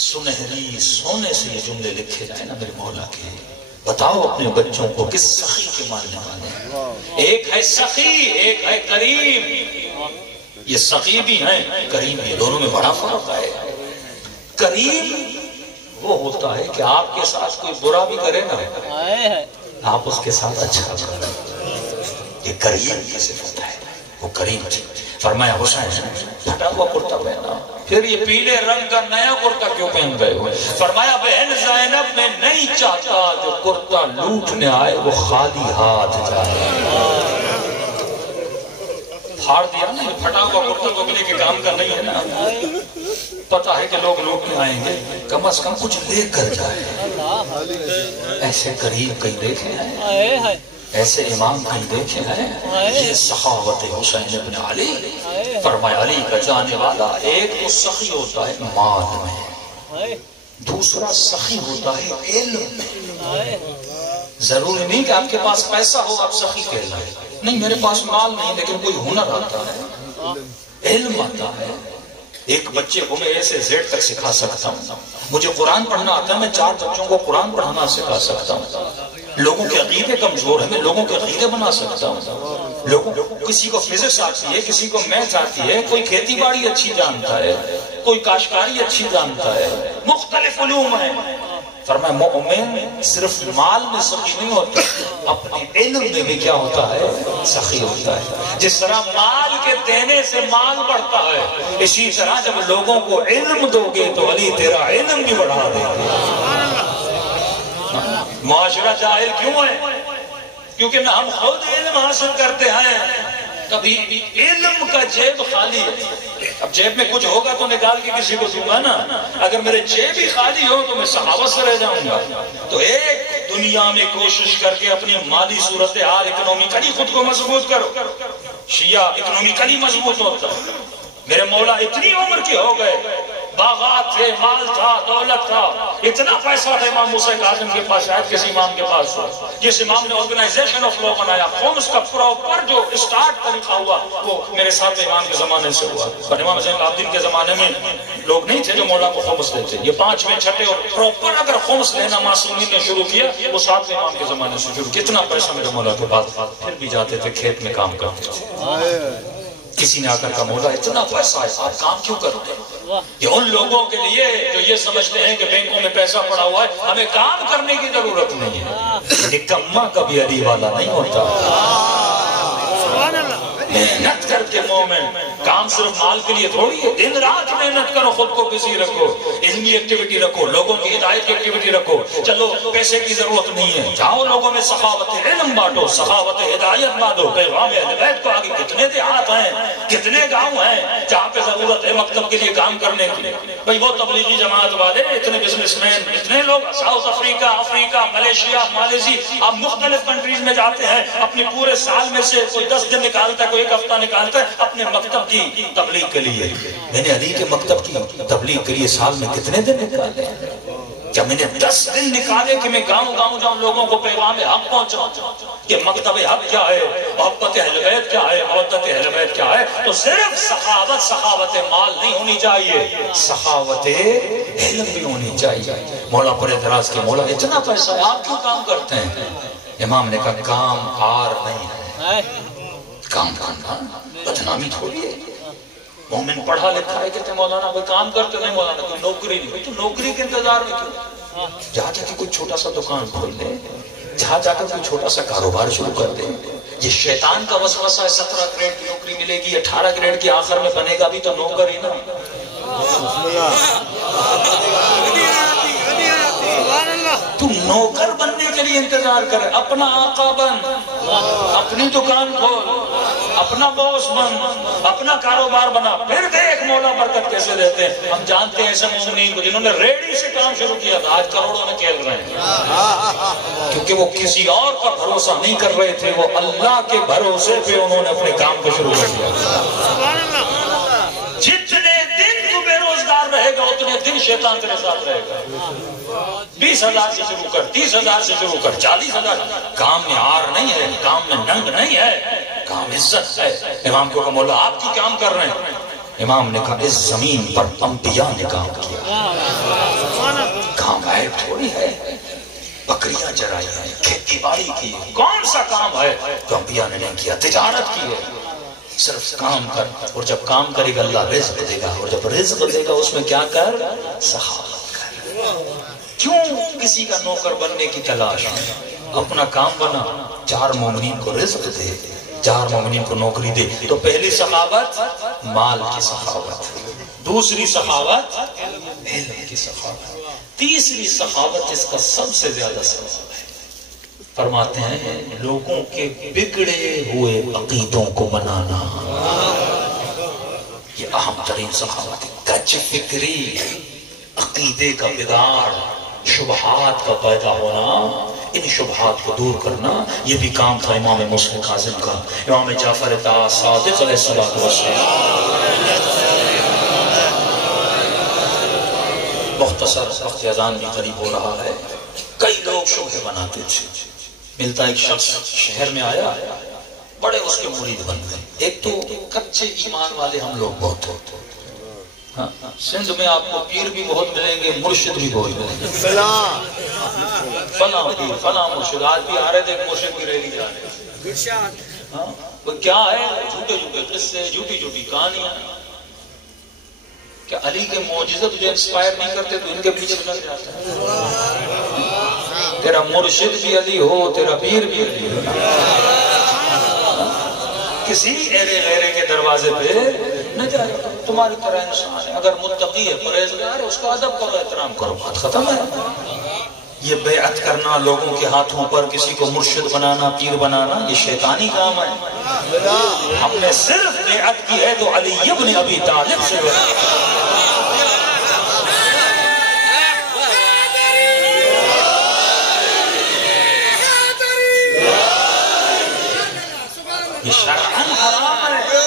سنہری سونے سے یہ جملے لکھے جائے نا میرے مولا کے. بتاؤ اپنے بچوں کو کس سخی کے ماننے والے ہیں. ایک ہے سخی، ایک ہے کریم. یہ سخی بھی ہیں، کریم بھی، دونوں میں بڑا فرق ہے. کریم وہ ہوتا ہے کہ آپ کے ساتھ کوئی برا بھی کرے نا آپ اس کے ساتھ اچھا کریں. یہ کریم کی صفت ہے، وہ کریم تھی. فرمایا حسین پھٹا ہوا کرتا پہنا، پھر یہ پیلے رنگ کا نیا کرتا کیوں پہن گئے ہوئے؟ فرمایا بہن زینب میں نہیں چاہتا جو کرتا لوٹنے آئے وہ خالی ہاتھ جائے. پھاڑ دیا نا، پھٹا ہوا کرتا تو اگلے کے کام کا نہیں ہے نا. پتا ہے کہ لوگ لوٹنے آئیں گے، کم از کم کچھ لے کر جائے. ایسے قریب کہیں دیکھے ہیں، ایسے امام کہیں دیکھے ہیں. یہ سخاوت حسین ابن علی. فرمایا علی کا جانے والا ایک تو سخی ہوتا ہے مال میں، دوسرا سخی ہوتا ہے علم میں. ضروری نہیں کہ آپ کے پاس پیسہ ہو آپ سخی کہلائیں. نہیں میرے پاس مال نہیں لیکن کوئی ہنر آتا ہے، علم آتا ہے. ایک بچے کو میں اے سے زیڈ تک سکھا سکتا ہوں. مجھے قرآن پڑھنا آتا ہے، میں 4 بچوں کو قرآن پڑھانا سکھا سکتا ہوں. لوگوں کے عقیدے کمزور ہیں، میں لوگوں کے عقیدے بنا سکتا ہوں. لوگوں کسی کو فزکس آتی ہے، کسی کو میتھ آتی ہے، کوئی کھیتی باڑی اچھی جانتا ہے، کوئی کاشتکاری اچھی جانتا ہے، مختلف علوم ہیں. فرمایا مومن صرف مال میں سخی نہیں ہوتا، اپنے علم میں بھی کیا ہوتا ہے؟ سخی ہوتا ہے. جس طرح مال کے دینے سے مال بڑھتا ہے، اسی طرح جب لوگوں کو علم دو گے تو علی تیرا علم بھی بڑھا دے گا. معاشرہ جاہل کیوں ہے؟ کیونکہ نہ ہم خود علم حاصل کرتے ہیں. کبھی علم کا جیب خالی ہے، اب جیب میں کچھ ہوگا تو نکال کے کسی کو دوں گا نا. اگر میرے جیب ہی خالی ہو تو میں صحابت سے رہ جاؤں گا. تو ایک دنیا میں کوشش کر کے اپنی مالی صورتحال اکنومیکلی خود کو مضبوط کرو. شیعہ اکنومیکلی مضبوط ہوتا ہے. میرے مولا اتنی عمر کے ہو گئے، باغات تھے، مال تھا، دولت تھا، اتنا پیسہ تھا امام موسیٰ کاظم کے پاس، شاید کسی امام کے پاس ہو. جس امام نے آرگنائزیشن آف لا بنایا، خمس کا پراپر جو اسٹارٹ طریقہ ہوا وہ میرے ساتھ امام کے زمانے سے ہوا. اور امام زین العابدین کے زمانے میں لوگ نہیں تھے جو مولا کو خمس دیتے. یہ 5ویں 6ٹھے اور پراپر اگر خمس لینا معصومین نے شروع کیا وہ 7ویں امام کے زمانے سے شروع. کتنا پیسہ میرے مولا کے پاس، پھر بھی جاتے تھے کھیت میں کام کرتے تھے. کسی نے آ کر کہا مولا اتنا پیسہ ہے آپ کام کیوں کرتے ہیں؟ یہ ان لوگوں کے لیے جو یہ سمجھتے ہیں کہ بینکوں میں پیسہ پڑا ہوا ہے، ہمیں کام کرنے کی ضرورت نہیں ہے. نکما کبھی علی والا نہیں ہوتا. محنت کر کے مومن، کام صرف مال کے لیے تھوڑی ہے. دن رات محنت کرو، خود کو بزی رکھو، علمی ایکٹیویٹی رکھو، لوگوں کی ہدایت کی ایکٹیویٹی رکھو. چلو پیسے کی ضرورت نہیں ہے، جاؤ لوگوں میں سخاوت علم بانٹو، سخاوت ہدایت بانٹو. پیغام اہل بیت کو آگے کتنے دیہات ہیں، کتنے گاؤں ہیں جہاں پہ ضرورت ہے مکتب کے لیے کام کرنے کی. بھئی وہ تبلیغی جماعت والے، اتنے بزنس مین، اتنے لوگ ساؤتھ افریقہ، ملیشیا، مالیزی، آپ مختلف کنٹریز میں جاتے ہیں، اپنے پورے سال میں سے کوئی 10 دن نکالتا ہے، کوئی 1 ہفتہ نکالتا ہے اپنے مکتب کی تبلیغ کے لیے. میں نے علی کے مکتب کی تبلیغ کے لیے سال میں کتنے دن نکالے؟ کیا میں نے 10 دن نکالے کہ میں گاؤں جاؤں لوگوں کو پیغام حق پہنچاؤں کہ مکتب حق کیا ہے، محبت اہل بیت کیا ہے، مودت اہل بیت کیا ہے. تو صرف سخاوت مال نہیں ہونی چاہیے، سخاوت علم بھی ہونی چاہیے. مولا پر اعتراض کے مولا اتنا پیسہ ہے آپ کیوں کام کرتے ہیں؟ امام نے کہا کام آر نہیں ہے، کام کرنا بدنامی تھوڑی ہے. مومن پڑھا لکھا ہے کہتے مولانا کوئی کام کرتے نہیں، مولانا کوئی نوکری نہیں. تو نوکری کے انتظار میں کیوں؟ جہاں جا کے کوئی چھوٹا سا دکان کھول دے، جہاں جا کر کوئی چھوٹا سا کاروبار شروع کر دے. یہ شیطان کا وسوسہ ہے 17 گریڈ کی نوکری ملے گی، 18 گریڈ کے آخر میں بنے گا بھی تو نوکر ہی نا. تو نوکر بننے کے لیے انتظار کر، اپنا آقا بن، اپنی دکان کھول، اپنا باس بن، اپنا کاروبار بنا، پھر دیکھ مولا برکت کیسے دیتے ہیں. ہم جانتے ہیں ایسے مومنین کو جنہوں نے ریڑھی سے کام شروع کیا تھا، آج کروڑوں میں کھیل رہے ہیں، کیونکہ وہ کسی اور پر بھروسہ نہیں کر رہے تھے، وہ اللہ کے بھروسے پہ انہوں نے اپنے کام کو شروع کر دیا. جتنے دن تو بے روزگار رہے گا اتنے دن شیطان تیرے ساتھ رہے گا. 20,000 سے شروع کر، 30,000 سے شروع کر، 40,000. کام میں آر نہیں ہے، کام میں ننگ نہیں ہے، کام عزت ہے. امام کو کہا مولا آپ کی کام کر رہے ہیں؟ امام نے کہا اس زمین پر انبیاء نے کام کیا، کام عیب تھوڑی ہے. بکریاں چرائی ہیں، کھیتی باڑی کی، کون سا کام ہے جو انبیاء نے نہیں کیا؟ تجارت کی ہے. صرف کام کر، اور جب کام کرے گا اللہ رزق دے گا، اور جب رزق دے گا اس میں کیا کر؟ سخاوت کر. کیوں کسی کا نوکر بننے کی تلاش ہے؟ اپنا کام بنا، 4 مومنین کو رزق دے، 4 مومنین کو نوکری دے. تو پہلی سخاوت مال کی سخاوت، دوسری سخاوت علم کی سخاوت، تیسری سخاوت جس کا سب سے زیادہ سبب ہے، فرماتے ہیں لوگوں کے بگڑے ہوئے عقیدوں کو بنانا. یہ اہم ترین سخاوت ہے. کچ فکری، عقیدے کا بگاڑ، شبہات کا پیدا ہونا، ان شبہات کو دور کرنا، یہ بھی کام تھا امام مسلم کاظم کا، امام جعفر طاہر صادق علیہ السلام. مختصر وقت اذان بھی قریب ہو رہا ہے. کئی لوگ شبہ بناتے تھے، ملتا ایک شخص شہر میں آیا، بڑے اس کے مرید بن گئے. ایک تو کچے ایمان والے ہم لوگ بہت ہوتے ہیں. سندھ میں آپ کو پیر بھی بہت ملیں گے، مرشد بھی بہت ملیں گے. فلاں پیر فلاں مرشد. آج بھی آ رہے تھے مرشد کی ریلی جا رہے ہیں. وہ کیا ہے؟ جھوٹے جھوٹے قصے، جھوٹی جھوٹی کہانیاں. کیا علی کے معجزے تجھے انسپائر نہیں کرتے تو ان کے پیچھے لگ جاتا ہے؟ تیرا مرشد بھی علی ہو، تیرا پیر بھی علی ہو. کسی ایرے غیرے کے دروازے پہ نہ جائے. تمہاری طرح انسان ہے، اگر متقی ہے، پرہیزگار ہے، اس کا ادب کرو، احترام کرو، بات ختم ہے. یہ بیعت کرنا، لوگوں کے ہاتھوں پر کسی کو مرشد بنانا، پیر بنانا، یہ شیطانی کام ہے. ہم نے صرف بیعت کی ہے تو علی ابن ابی طالب سے یہ شرعاً حرام ہے.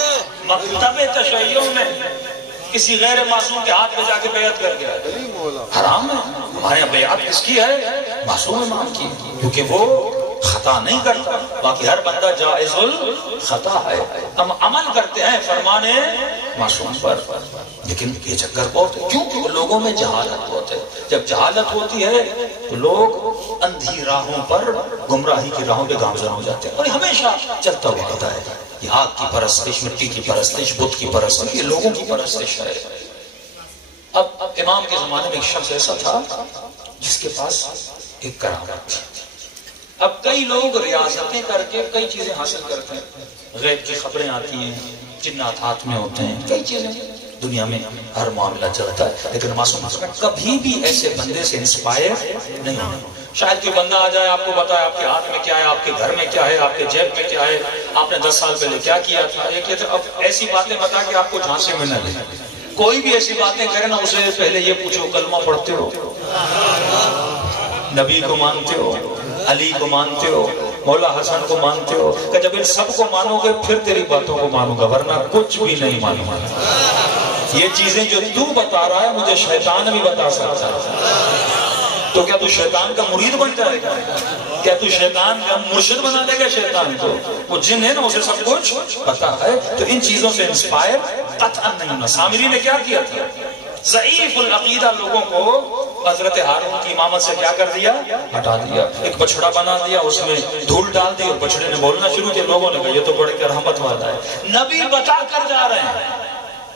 مکتب تشیع میں کسی غیر معصوم کے ہاتھ میں جا کے بیعت کر کے حرام ہے. ہمارے یہاں بیعت کس کی ہے؟ معصوم امام کی، کیونکہ وہ خطا نہیں کرتا. باقی ہر بندہ جائز الخطا ہے. ہم عمل کرتے ہیں فرمانے معصوم پر، لیکن یہ چکر بہت ہے کیونکہ لوگوں میں جہالت بہت ہے. جب جہالت ہوتی ہے تو لوگ اندھی راہوں پر، گمراہی کی راہوں پہ گامزن ہو جاتے ہیں. اور یہ ہمیشہ چلتا ہوا ہوتا ہے. یہ آگ کی پرستش، مٹی کی پرستش، بت کی پرستش، یہ لوگوں کی پرستش ہے. اب امام کے زمانے میں ایک شخص ایسا تھا جس کے پاس ایک کرامت تھی. اب کئی لوگ ریاضتیں کر کے کئی چیزیں حاصل کرتے ہیں. غیب کی خبریں آتی ہیں، جنات ہاتھ میں ہوتے ہیں، کئی چیزیں دنیا میں ہر معاملہ چلتا ہے. لیکن معصوم کبھی بھی ایسے بندے سے انسپائر نہیں ہونا. شاید کوئی بندہ آ جائے، آپ کو بتائے آپ کے ہاتھ میں کیا ہے، آپ کے گھر میں کیا ہے، آپ کے جیب میں کیا ہے، آپ نے 10 سال پہلے کیا کیا تھا. اب ایسی باتیں بتا کے آپ کو جھانسے میں نہ لیں. کوئی بھی ایسی باتیں کرے نا، اسے پہلے یہ پوچھو کلمہ پڑھتے ہو، نبی کو مانتے ہو، علی کو مانتے ہو، مولا حسن کو مانتے ہو. کہ جب ان سب کو مانو گے پھر تیری باتوں کو مانوں گا، ورنہ کچھ بھی نہیں مانوں گا. یہ چیزیں جو تو بتا رہا ہے مجھے شیطان بھی بتا سکتا ہے. تو کیا تو شیطان کا مرید بن جائے گا؟ کیا تو شیطان کا مرشد بنا دے گا شیطان کو؟ وہ جن ہے نا، اسے سب کچھ پتا ہے. تو ان چیزوں سے انسپائر قطعاً نہیں ہونا. سامری نے کیا کیا تھا؟ ضعیف العقیدہ لوگوں کو حضرت ہارون کی امامت سے کیا کر دیا؟ ہٹا دیا. ایک بچڑا بنا دیا، اس میں دھول ڈال دی اور بچڑے نے بولنا شروع کیا. لوگوں نے کہا یہ تو بڑے رحمت والا ہے. نبی بتا کر جا رہے ہیں،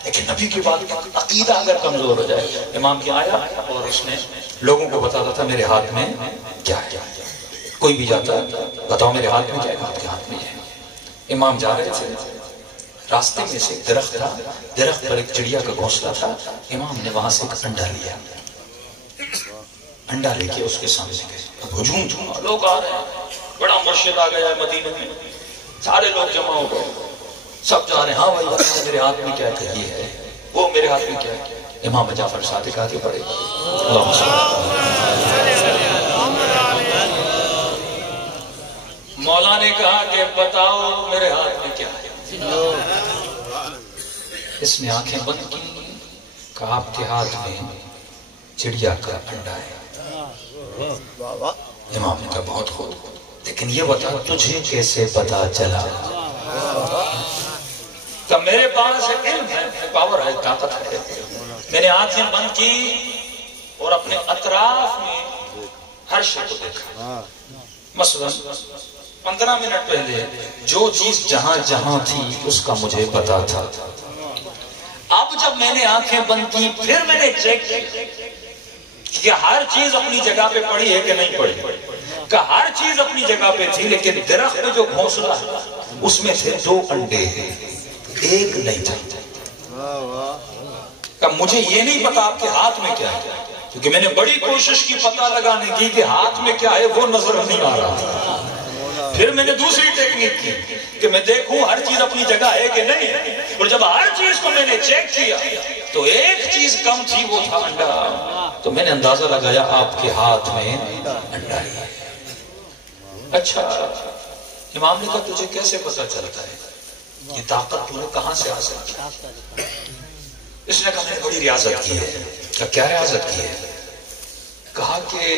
لیکن نبی کی بات عقیدہ اگر کمزور ہو جائے. امام کی آیا اور اس نے لوگوں کو بتاتا تھا میرے ہاتھ میں کیا ہے. کوئی بھی جاتا بتاؤ میرے ہاتھ میں کیا ہے، آپ کے ہاتھ میں ہے. امام جا رہے تھے، راستے میں سے ایک درخت تھا، درخت پر ایک چڑیا کا گھونسلہ تھا. امام نے وہاں سے ایک انڈا لیا، انڈا لے کے اس کے سامنے گئے. اب ہجوم تھا، لوگ آ رہے ہیں، بڑا مرشد آ گیا ہے مدینے میں، سارے لوگ جمع ہو گئے، سب جا رہے ہیں. ہاں بھائی بتاؤ میرے ہاتھ میں کیا ہے، یہ ہے وہ میرے ہاتھ میں کیا ہے. امام جعفر صادق آگے پڑھے. مولا نے کہا کہ بتاؤ میرے ہاتھ میں کیا ہے. اس نے آنکھیں بند کی، کہا آپ کے ہاتھ میں چڑیا کا انڈا ہے. امام نے کہا بہت خوب، لیکن یہ بتا تجھے کیسے پتا چلا؟ کہ میرے پاس علم ہے، پاور ہے، طاقت ہے. میں نے آنکھیں بند کی اور اپنے اطراف میں ہر شے کو دیکھا. مثلا 15 منٹ پہلے جو چیز جہاں جہاں تھی اس کا مجھے پتا تھا. اب جب میں نے آنکھیں بند کی پھر میں نے چیک کی کہ ہر چیز اپنی جگہ پہ پڑی ہے کہ نہیں پڑی. کہ ہر چیز اپنی جگہ پہ تھی، لیکن درخت میں جو گھونسلہ اس میں تھے 2 انڈے، ایک نہیں تھا. کہ مجھے یہ نہیں پتا آپ کے ہاتھ میں کیا ہے، کیونکہ میں نے بڑی کوشش کی پتہ لگانے کی کہ ہاتھ میں کیا ہے، وہ نظر نہیں آ رہا تھا. پھر میں نے دوسری ٹیکنیک کی کہ میں دیکھوں ہر چیز اپنی جگہ ہے کہ نہیں. اور جب ہر چیز کو میں نے چیک کیا تو ایک چیز کم تھی، وہ تھا انڈا. تو میں نے اندازہ لگایا آپ کے ہاتھ میں انڈا ہے. اچھا، امام نے کہا تجھے کیسے پتا چلتا ہے، یہ طاقت تمہیں کہاں سے حاصل کی؟ اس نے کہا میں نے بڑی ریاضت کی ہے. کیا ریاضت کی ہے؟ کہا کہ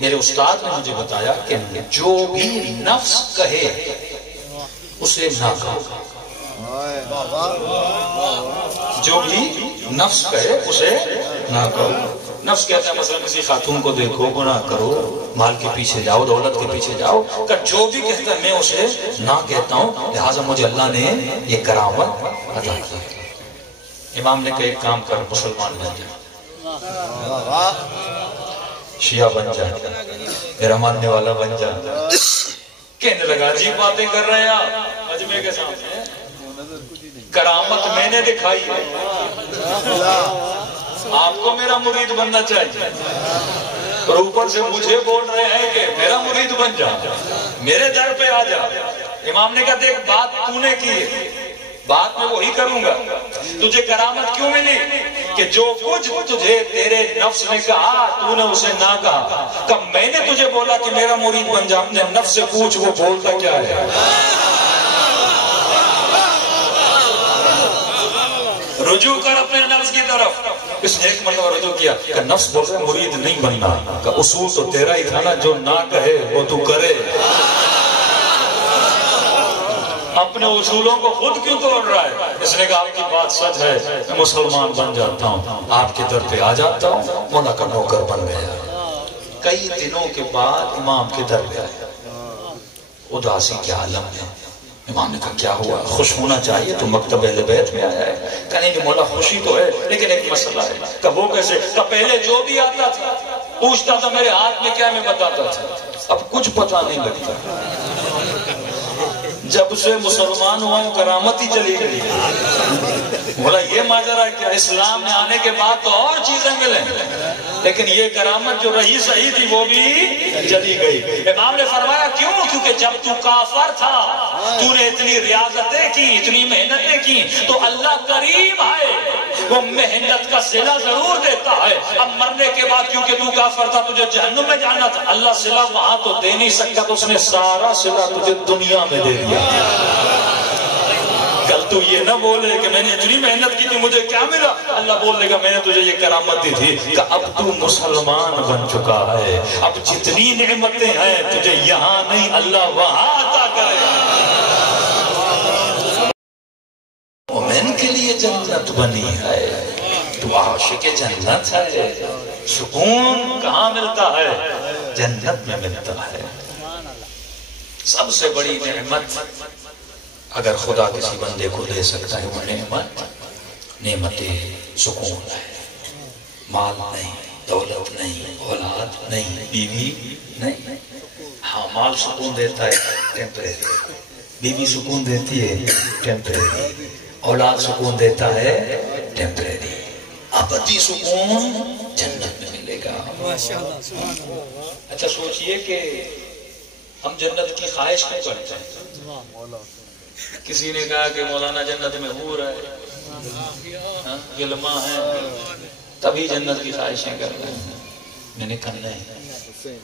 میرے استاد نے مجھے بتایا کہ جو بھی نفس کہے اسے نہ کہو، جو بھی نفس کہے اسے نہ کہو۔ نفس کہتا ہے مثلا کسی خاتون کو دیکھو، گناہ کرو، مال کے پیچھے جاؤ، دولت کے پیچھے جاؤ، کہ جو بھی کہتا ہے میں اسے نہ کہتا ہوں، لہٰذا مجھے اللہ نے یہ کرامت عطا کی۔ امام نے کہا ایک کام کر، مسلمان بن جا، شیعہ بن جا، میرا ماننے والا بن جا۔ کہنے لگا عجیب باتیں کر رہے ہیں آپ مجمع کے سامنے، کرامت میں نے دکھائی ہے، آپ کو میرا مرید بننا چاہیے، اور اوپر سے مجھے بول رہے ہیں کہ میرا مرید بن جا، میرے در پہ آ جا۔ امام نے کہا دیکھ بات تو نے کی ہے، بات میں وہی کروں گا، تجھے کرامت کیوں ملی کہ جو کچھ تجھے تیرے نفس نے کہا تو نے اسے نہ کہا، کہ میں نے تجھے بولا کہ میرا مرید بن جا، اپنے نفس سے پوچھ وہ بولتا کیا ہے۔ رجوع کر اپنے نفس کی طرف۔ اس نے ایک مرتبہ رجوع کیا کہ نفس بول رہا ہے مرید نہیں بننا، کہ اصول تو تیرا ہی تھا نا، جو نہ کہے وہ تو کرے۔ اپنے اصولوں کو خود کیوں توڑ رہا ہے؟ اس نے کہا آپ کی بات سچ ہے، میں مسلمان بن جاتا ہوں، آپ کے در پہ آ جاتا ہوں، مولا کا نوکر بن گیا۔ کئی دنوں کے بعد امام کے در پہ آیا، اداسی کے عالم میں۔ امام نے کہا کیا ہوا؟ خوش ہونا چاہیے، تو مکتب اہل بیت میں آیا ہے۔ کہنے کہ مولا خوشی تو ہے لیکن ایک مسئلہ ہے۔ کہ وہ کیسے؟ کہ پہلے جو بھی آتا تھا پوچھتا تھا میرے ہاتھ میں کیا، میں بتاتا تھا، اب کچھ پتہ نہیں لگتا۔ جب سے مسلمان ہوا ہوں کرامت ہی چلی گئی۔ بولا یہ ماجرا ہے کیا؟ اسلام میں آنے کے بعد تو اور چیزیں ملیں لیکن یہ کرامت جو رہی صحیح تھی وہ بھی چلی گئی۔ امام نے فرمایا کیوں؟ کیونکہ جب تو کافر تھا تو نے اتنی ریاضتیں کی، اتنی محنتیں کی، تو اللہ کریم ہے، وہ محنت کا صلہ ضرور دیتا ہے۔ اب مرنے کے بعد کیونکہ تو کافر تھا تجھے جہنم میں جانا تھا، اللہ صلہ وہاں تو دے نہیں سکتا، تو اس نے سارا صلہ تجھے دنیا میں دے دیا۔ کل تو یہ نہ بولے کہ میں نے اتنی محنت کی تھی مجھے کیا ملا، اللہ بولے گا میں نے تجھے یہ کرامت دی تھی کہ اب تو مسلمان بن چکا ہے، اب جتنی نعمتیں ہیں تجھے یہاں نہیں اللہ وہاں عطا کرے گا۔ مومن کے لیے جنت بنی ہے، تو عاشق جنت ہے۔ سکون کہاں ملتا ہے؟ جنت میں ملتا ہے۔ سب سے بڑی نعمت اگر خدا کسی بندے کو دے سکتا ہے وہ نعمت سکون ہے۔ مال نہیں، دولت نہیں، اولاد نہیں، بیوی نہیں۔ ہاں مال سکون دیتا ہے ٹیمپریری، بیوی سکون دیتی ہے ٹیمپریری، اولاد سکون دیتا ہے ٹیمپریری، ابدی سکون جنت میں ملے گا۔ اچھا سوچئے کہ ہم جنت کی خواہش کیوں کرتے ہیں؟ کسی نے کہا کہ مولانا جنت میں حور ہے، غلما ہے، تبھی جنت کی خواہشیں کر رہے ہیں۔ میں نے کہا نہیں،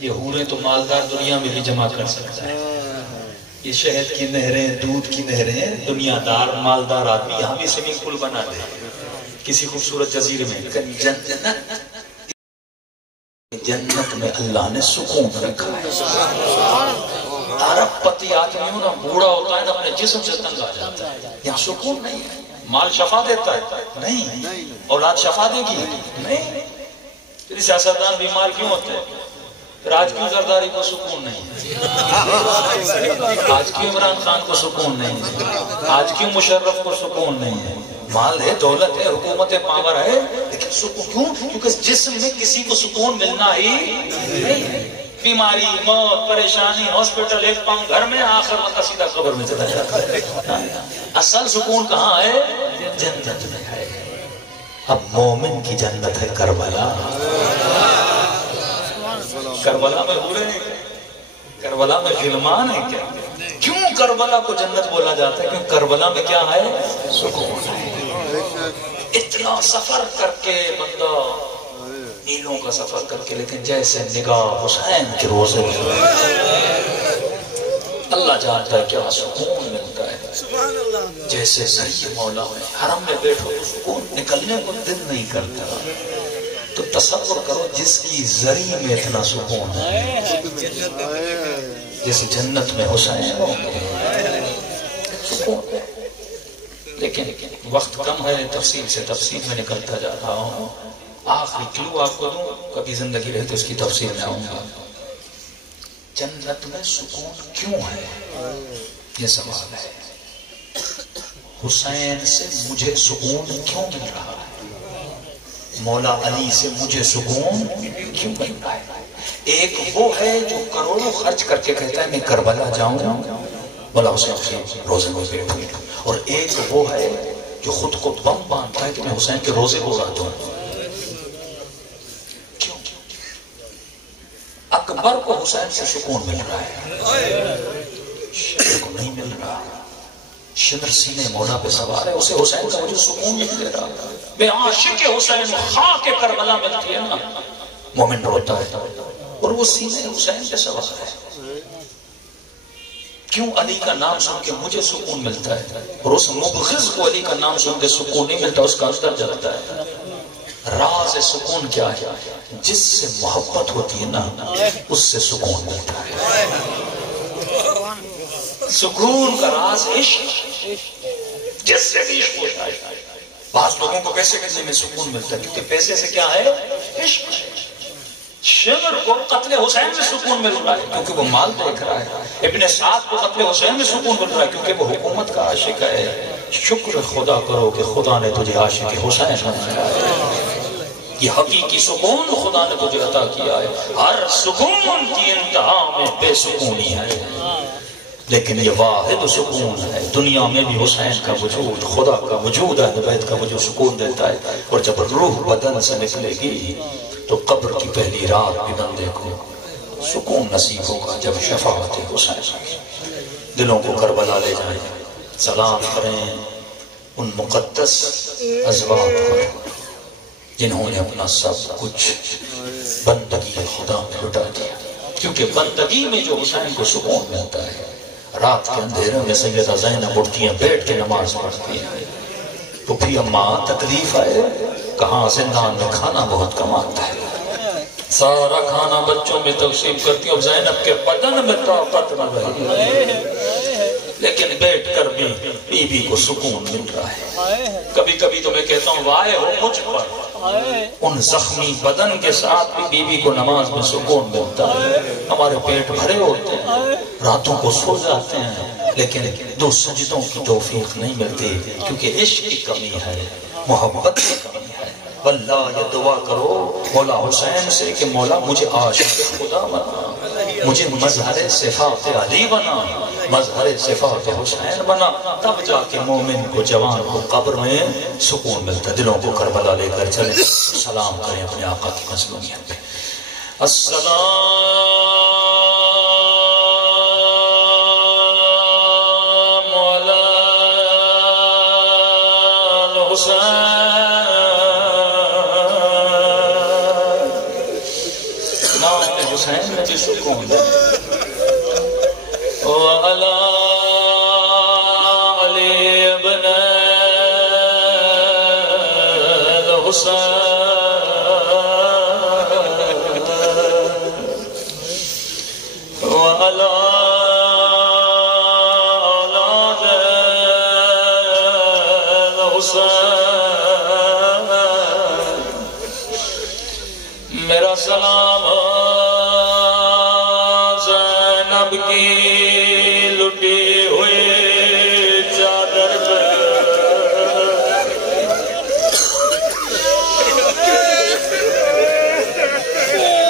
یہ حوریں تو مالدار دنیا میں بھی جمع کر سکتا ہے۔ یہ شہد کی نہریں، دودھ کی نہریں، دنیا دار مالدار آدمی یہاں بھی سوئمنگ پول بنا دے کسی خوبصورت جزیرے میں۔ جنت میں اللہ نے سکون رکھا ہے۔ ارب پتی آدمی ہو نا بوڑھا ہوتا ہے نا اپنے جسم سے تنگ آ جاتا ہے، یہاں سکون نہیں ہے۔ مال شفا دیتا ہے؟ نہیں۔ اولاد شفا دے گی؟ نہیں۔ پھر سیاستدان بیمار کیوں ہوتے ہیں؟ پھر آج کیوں زرداری کو سکون نہیں ہے؟ آج کیوں عمران خان کو سکون نہیں ہے؟ آج کیوں مشرف کو سکون نہیں ہے؟ مال ہے، دولت ہے، حکومت ہے، پاور ہے، لیکن سکون کیوں؟ کیونکہ جسم میں کسی کو سکون ملنا ہی نہیں ہے۔ بیماری، موت، پریشانی، ہاسپٹل، ایک پاؤں گھر میں، آخر وقت سیدھا قبر میں چلا جاتا ہے۔ اصل سکون کہاں ہے؟ جنت میں ہے۔ اب مومن کی جنت ہے کربلا۔ کربلا میں حوریں ہیں کیا؟ کربلا میں غلمان ہیں کیا؟ کیوں کربلا کو جنت بولا جاتا ہے؟ کیوں کربلا میں کیا ہے؟ سکون ہے۔ اتنا سفر کر کے بندہ، نیلوں کا سفر کر کے، لیکن جیسے نگاہ حسین کے روزے میں اللہ جانتا ہے کیا سکون ملتا ہے۔ جیسے صحیح مولا ہوئے حرم میں بیٹھو تو سکون، نکلنے کو دل نہیں کرتا۔ تو تصور کرو جس کی زری میں اتنا سکون ہے، جس جنت میں حسین سکون ہے۔ لیکن وقت کم ہے، تفصیل میں نکلتا جا رہا ہوں۔ آخری کلو آپ کو دوں، کبھی زندگی رہے تو اس کی تفصیل میں آؤں گا۔ جنت میں سکون کیوں ہے، یہ سوال ہے۔ حسین سے مجھے سکون کیوں مل رہا ہے، مولا علی سے مجھے سکون کیوں مل رہا ہے؟ ایک وہ ہے جو کروڑوں خرچ کر کے کہتا ہے میں کربلا جاؤں مولا حسین کے روزے میں بیٹھوں، اور ایک وہ ہے جو خود کو بم باندھتا ہے کہ میں حسین کے روزے اڑا دوں۔ کیوں؟ اکبر کو حسین سے سکون مل رہا ہے، شمر کو نہیں مل رہا۔ شمر سینے مولا پہ سوار ہے، اسے حسین کا مجھے سکون نہیں دے رہا۔ بے عاشق حسین خاک کربلا ملتی ہے نا، مومن روتا ہے، اور وہ سینے حسین پہ سوار ہے۔ کیوں علی کا نام سن کے مجھے سکون ملتا ہے، اور اس مبغض کو علی کا نام سن کے سکون نہیں ملتا، اس کا اندر جلتا ہے۔ راز سکون کیا ہے؟ جس سے محبت ہوتی ہے نا، اس سے سکون ملتا ہے۔ سکون کا راز عشق، جس سے بھی عشق ہوتا ہے۔ بعض لوگوں کو پیسے کرنے میں سکون ملتا ہے، کیونکہ پیسے سے کیا ہے؟ عشق ہے۔ شمر کو قتل حسین میں سکون مل رہا ہے کیونکہ وہ مال دیکھ رہا ہے۔ ابن سعد کو قتل حسین میں سکون مل رہا ہے کیونکہ وہ حکومت کا عاشق ہے۔ شکر خدا کرو کہ خدا نے تجھے عاشق حسین بنایا ہے۔ یہ حقیقی سکون خدا نے تجھے عطا کیا ہے۔ ہر سکون کی انتہا میں بے سکونی ہے، لیکن یہ واحد سکون ہے۔ دنیا میں بھی حسین کا وجود، خدا کا وجود، اہل بیت کا وجود سکون دیتا ہے، اور جب روح بدن سے نکلے گی تو قبر کی پہلی رات بھی بندے کو سکون نصیب ہوگا جب شفاعت حسین۔ دلوں کو کربلا لے جائیں، سلام کریں ان مقدس ازواج پر جنہوں نے اپنا سب کچھ بندگی خدا میں لٹا دیا، کیونکہ بندگی میں جو حسین کو سکون ملتا ہے۔ رات کے اندھیرے میں سیدہ زینب اٹھتی ہیں، بیٹھ کے نماز پڑھتی ہیں۔ تو پھر اماں تکلیف آئے، کہاں زندان میں کھانا بہت کم آتا ہے، سارا کھانا بچوں میں تقسیم کرتی ہیں، اب زینب کے بدن میں طاقت نہ رہی، لیکن بیٹھ کر بھی بی بی کو سکون مل رہا ہے۔ کبھی کبھی تو میں کہتا ہوں وائے ہو مجھ پر، ان زخمی بدن کے ساتھ بھی بی بی کو نماز میں سکون ملتا ہے۔ ہمارے پیٹ بھرے ہوتے ہیں، راتوں کو سو جاتے ہیں، لیکن دو سجدوں کی توفیق نہیں ملتی، کیونکہ عشق کی کمی ہے، محبت کی کمی ہے۔ واللہ یہ دعا کرو مولا حسین سے کہ مولا مجھے عاشق خدا بنا، مجھے مظہر صفات علی بنا، مظہر صفات حسین بنا، تب جا کے مومن کو، جوان کو قبر میں سکون ملتا ہے۔ دلوں کو کربلا لے کر چلیں، سلام کریں اپنے آقا کی مظلومیت پہ۔ السلام حسین میں بھی سکون ہے۔ وعلی علی ابن الحسین وعلی اولاد الحسین میرا سلام کی لٹی ہوئی چادر پہ،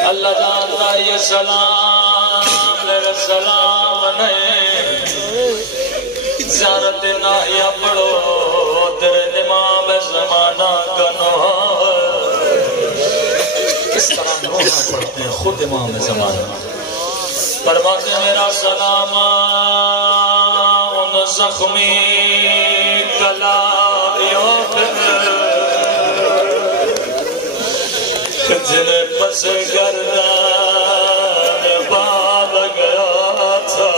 اللہ جانتا یہ سلام میرے سلام نہیں، زیارت ناہیہ پڑھو تیرے امام زمانہ کا نوحہ۔ کس طرح نوحہ پڑھتے ہیں خود امام زمانہ، فرماتے میرا سلام ان زخمی کلاریوں پہ جنہیں پس گردان باب گیا تھا۔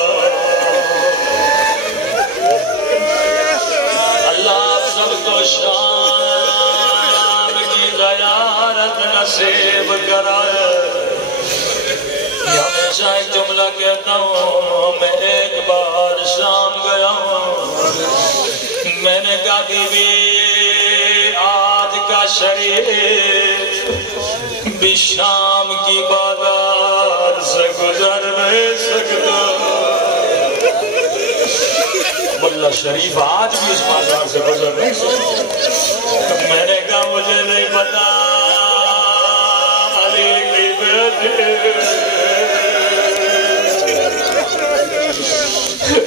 اللہ سب کو شام کی غیارت نصیب ایک جملہ کہتا ہوں، میں ایک بار شام گیا ہوں، میں نے کہا بی بی آج کا شریف بھی شام کی بازار سے گزر نہیں سکتا۔ ملا شریف آج بھی اس بازار سے گزر نہیں سکتا۔ میں نے کہا مجھے نہیں پتا علی کی بیٹی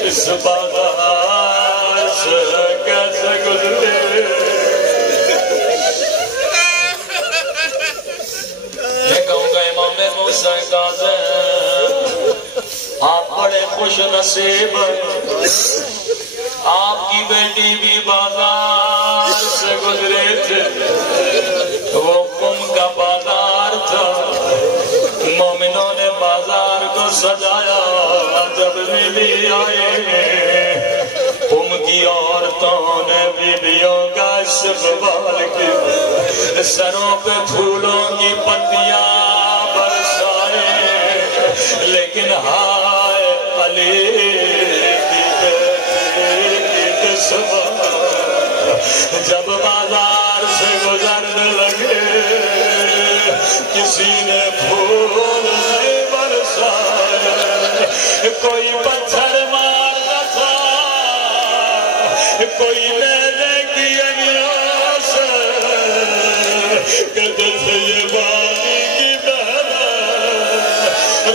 اس بازار سے کیسے گزرے۔ میں کہوں گا امام موسیٰ کاظم آپ بڑے خوش نصیب، آپ کی بیٹی بھی بازار سے گزرے تھے، وہ قم کا بازار تھا، مومنوں نے بازار کو سجایا، جب بھی آئے قم کی عورتوں نے بیویوں کا استقبال کیا، سروں پہ پھولوں کی پتیاں برسائے، لیکن ہائے علی جب بازار سے گزرنے لگے کسی نے پھول نہیں برسائے، کوئی پتھر مارتا تھا، کوئی لینے کی انگلیوں سے کہتے تھے یہ وادی کی بہن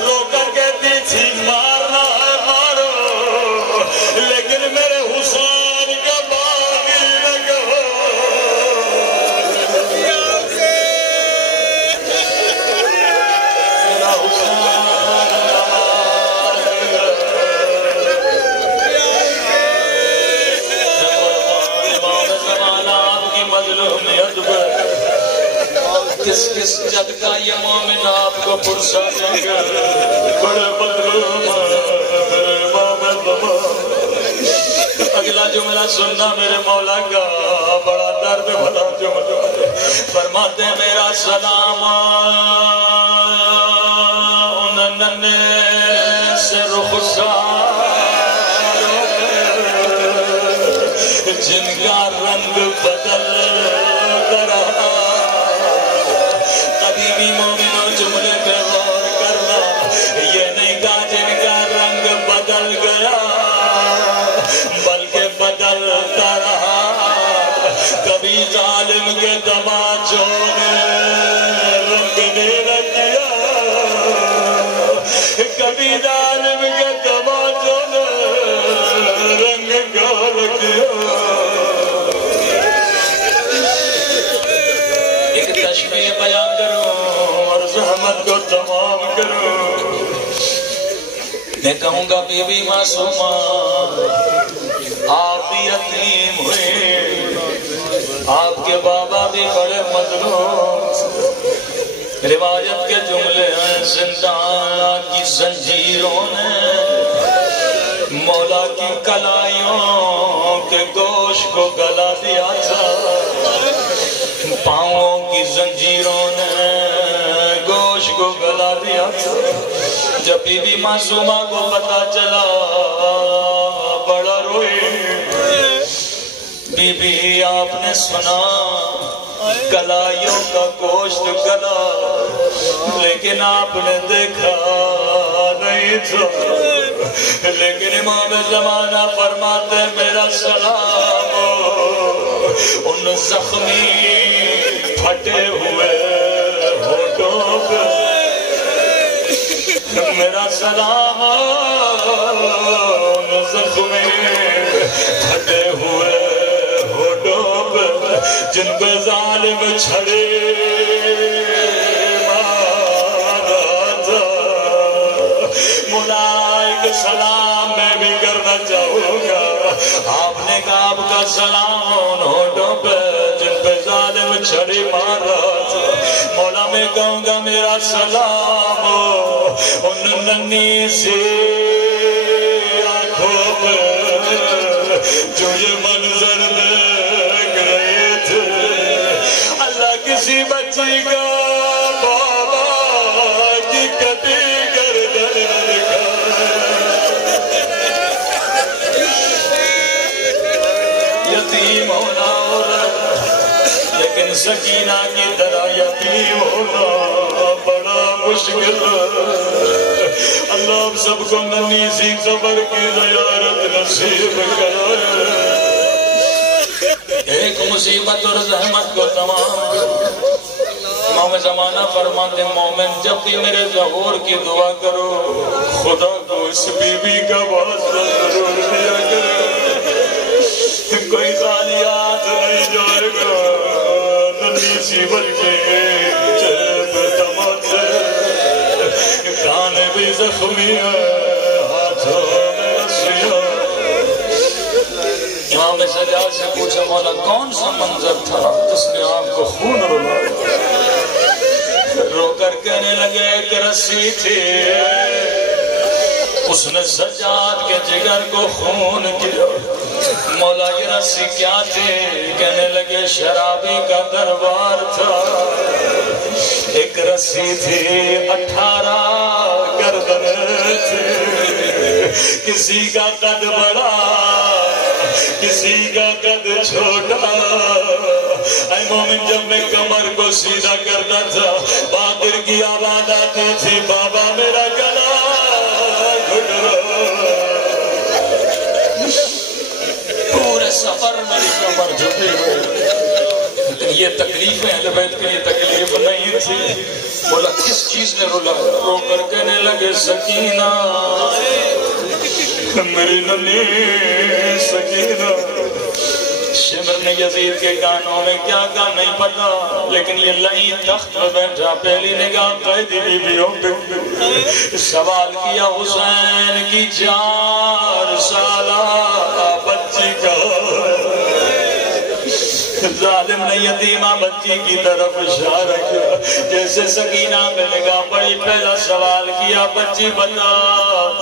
رو کر کہتی تھی مارنا ہے مارو، لیکن میرے حسین کا باغی نہ کہو۔ میرا حسین کس جگ کا یہ مومن آپ کو پرسا دیں گے، بڑے مظلوم اگلا جملہ سننا میرے مولا کا، بڑا درد بھرا جملہ فرماتے ہیں میرا سلام ان ننے سے رخساروں پہ جن کا رنگ بدل رہا، مومنوں جملے پہ غور کرنا، یہ نہیں کہا جن کا رنگ بدل گیا بلکہ بدلتا رہا، کبھی ظالم کے تماچوں نے رنگ نہیں رکھیا، کبھی ظالم کے تماچوں نے رنگ کا رکھیا۔ ایک تشبیہ بیان کرو اور زحمت کو تمام کرو۔ میں کہوں گا بی بی معصومہ آپ بھی یتیم ہوئے، آپ کے بابا بھی بڑے مظلوم، روایت کے جملے ہیں زندان کی زنجیروں نے مولا کی کلائیوں کے گوشت کو گلا دیا تھا، پاؤں کی زنجیروں نے گوشت کو گلا دیا تھا۔ جب بی بی معصومہ کو پتا چلا بڑا روئی، بی بی آپ نے سنا کلائیوں کا گوشت گلا، لیکن آپ نے دیکھا نہیں تھا، لیکن امام زمانہ فرماتے میرا سلام ان زخمی پھٹے ہوئے ہونٹوں پہ، میرا سلام ان زخمی پھٹے ہوئے ہونٹوں پہ جن پہ ظالم چھڑے مارا تھا۔ ملائک سلام میں بھی کرنا چاہوں گا، آپ نے کہا آپ کا سلام ان ہونٹوں پہ جن پہ ظالم چھڑی مارا تھا، مولا میں کہوں گا میرا سلام ان ننھی سی آنکھوں پہ جو یہ منظر دیکھ رہے تھے، اللہ کسی بچی کا بابا کی کٹی گردن لیکن سکینہ کی طرح یتیم ہونا بڑا مشکل ہے۔ اللہ ہم سب کو ننھی سی قبر کی زیارت نصیب کرائے، ایک مصیبت اور زحمت کو تمام۔ امام زمانہ فرماتے ہیں مومن جب بھی میرے ظہور کی دعا کرو خدا کو اس بی بی کا واسطہ ضرور دیا کرے، کوئی خالیات نہیں جائے گا، ننھی سی بچے جیب تماچے، کان بھی زخمی ہے، ہاتھوں میں رسیاں۔ امام سجاد سے پوچھا مولا کون سا منظر تھا جس نے آپ کو خون رلایا؟ رو کر کہنے لگے ایک رسی تھی، اس نے سجاد کے جگر کو خون کیا۔ مولا یہ رسی کیا تھی؟ کہنے لگے شرابی کا دربار تھا، ایک رسی تھی 18 گردنیں تھی، کسی کا قد بڑا کسی کا قد چھوٹا۔ اے مومن جب میں کمر کو سیدھا کرتا تھا باقر کی آواز آتی تھی بابا میرا گلا گھٹ رہا، پورے سفر میری کمر جھکی ہوئی، لیکن یہ تکلیفیں اہل بیت کے لیے تکلیف نہیں تھی۔ بولا کس چیز نے رلایا؟ رو کر کہنے لگے سکینہ، میری ننھی سکینہ۔ شمر نے یزید کے کانوں میں کیا کہا نہیں پتا، لیکن یہ لئیم تخت میں بیٹھا پہلی نگاہ قیدی بیویوں پہ سوال کیا حسین کی 4 سالہ بچی کا، ظالم نے یتیمہ بچی کی طرف اشارہ کیا، جیسے سکینہ میں نگاہ پڑی پہلا سوال کیا بچی بتا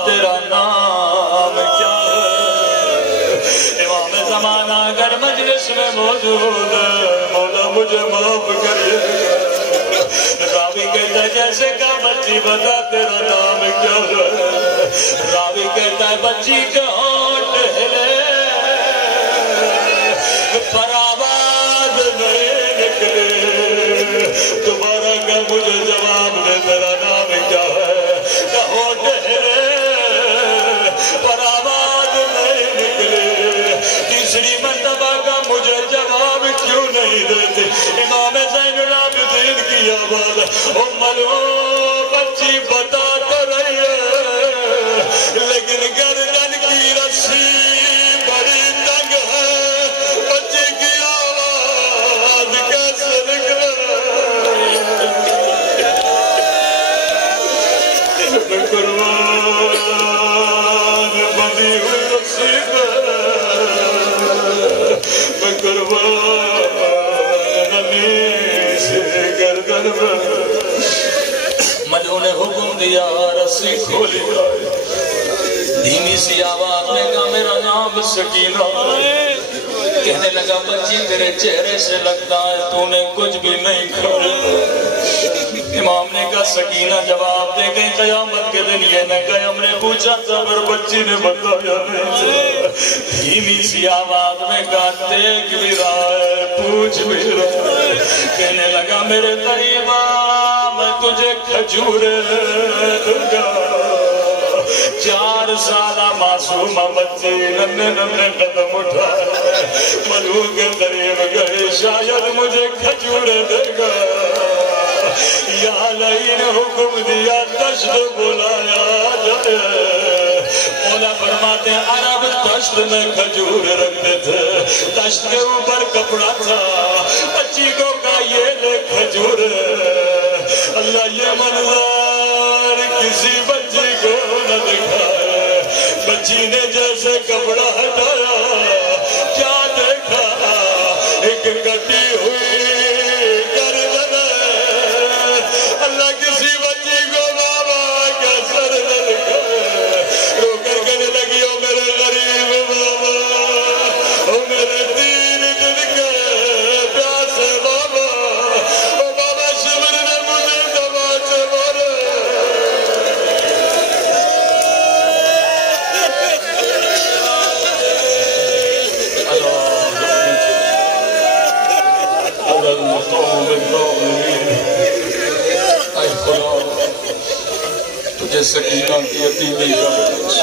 تیرا نام کیا ہے؟ امام زمانہ اگر مجلس میں موجود ہے مولا مجھے معاف کریے، راوی کہتا ہے جیسے کہا بچی بتا تیرا نام کیا ہے؟ راوی کہتا ہے بچی کے ہونٹ ہلے پر آواز نہیں نکلے، دوبارہ کہ مجھے جواب دے تیرا نام کیا ہے؟ کہ ہونٹ ہلے پر آواز نہیں نکلے، تیسری مرتبہ کا مجھے جواب کیوں نہیں دیتے؟ امام زین العابدین کی آواز ملو بچی بتا تو رہی ہے لیکن گردن کی رسی بڑی تنگ ہے، بچی کی آواز کیسے نکلے؟ قربان بندی ہوئی رسی میں قربان ننھی سے گردن میں۔ ملو نے حکم دیا رسی کھولی جائے، دھیمی سی آواز میں کہا میرا نام سکینہ، کہنے لگا بچی تیرے چہرے سے لگتا ہے تو نے کچھ بھی نہیں کھایا۔ امام نے کہا سکینہ جواب دے گئی قیامت کے دن یہ نہ کہ ہم نے پوچھا تھا پر بچی نے بتایا نہیں، دھیمی سی آواز میں کہا دیکھ بھی رہا ہے پوچھ بھی رہا ہے، کہنے لگا میرے قریب میں تجھے کھجورے دوں گا۔ 4 سالہ معصومہ بچی ننے قدم اٹھائے، ملو کے قریب گئے شاید مجھے کھجورے دے گا، یا لئی نے حکم دیا تشت بلایا جائے۔ مولا فرماتے ہیں عرب تشت میں کھجور رکھتے تھے، تشت کے اوپر کپڑا تھا، بچی کو کہا یہ لے کھجور۔ اللہ یہ منظر کسی بچی کو نہ دکھائے، بچی نے جیسے کپڑا ہٹایا کیا دیکھا؟ ایک کٹی ہوئی گردن، اللہ کسی بچی کو بابا کا سر نہ دکھائے، رو کر کہنے لگی او میرے غریب بابا، او میرے دین دن کے پیاسے بابا، او بابا شمر نے مجھے دبا سے مارے۔ یتیمی کا باعث،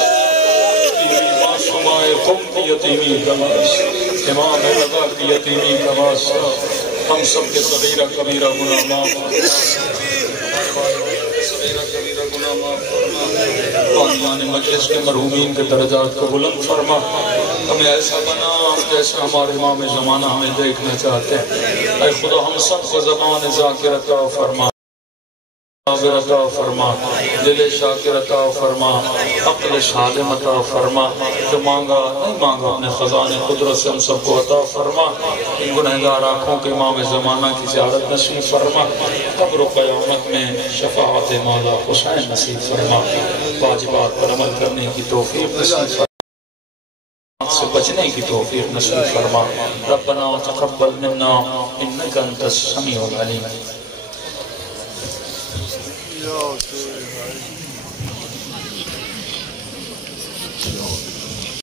معصومہ قوم کی یتیمی کا باعث، امام رضا کی یتیمی کا باعث، ہم سب کے صغیرہ کبیرہ گناہ معاف بانیان مجلس کے مرحومین کے درجات کو بلند فرما، ہمیں ایسا بنا جیسا ہمارے امام زمانہ ہمیں دیکھنا چاہتے ہیں۔ اے خدا ہم سب کو زبان ذاکر عطا فرما، صابر عطا فرما، دل شاکر عطا فرما، عقل سالم عطا فرما، جو مانگا نہیں مانگا اپنے خزانے قدرت سے ہم سب کو عطا فرما، ان گنہگار آنکھوں کے امام زمانہ کی زیارت نصیب فرما، قبر و قیامت میں شفاعت مولا حسین نصیب فرما، واجبات پر عمل کرنے کی توفیق نصیب فرما، سے بچنے کی توفیق نصیب فرما، ربنا تقبل منا انک انت السمیع العلیم۔ Yeah, okay.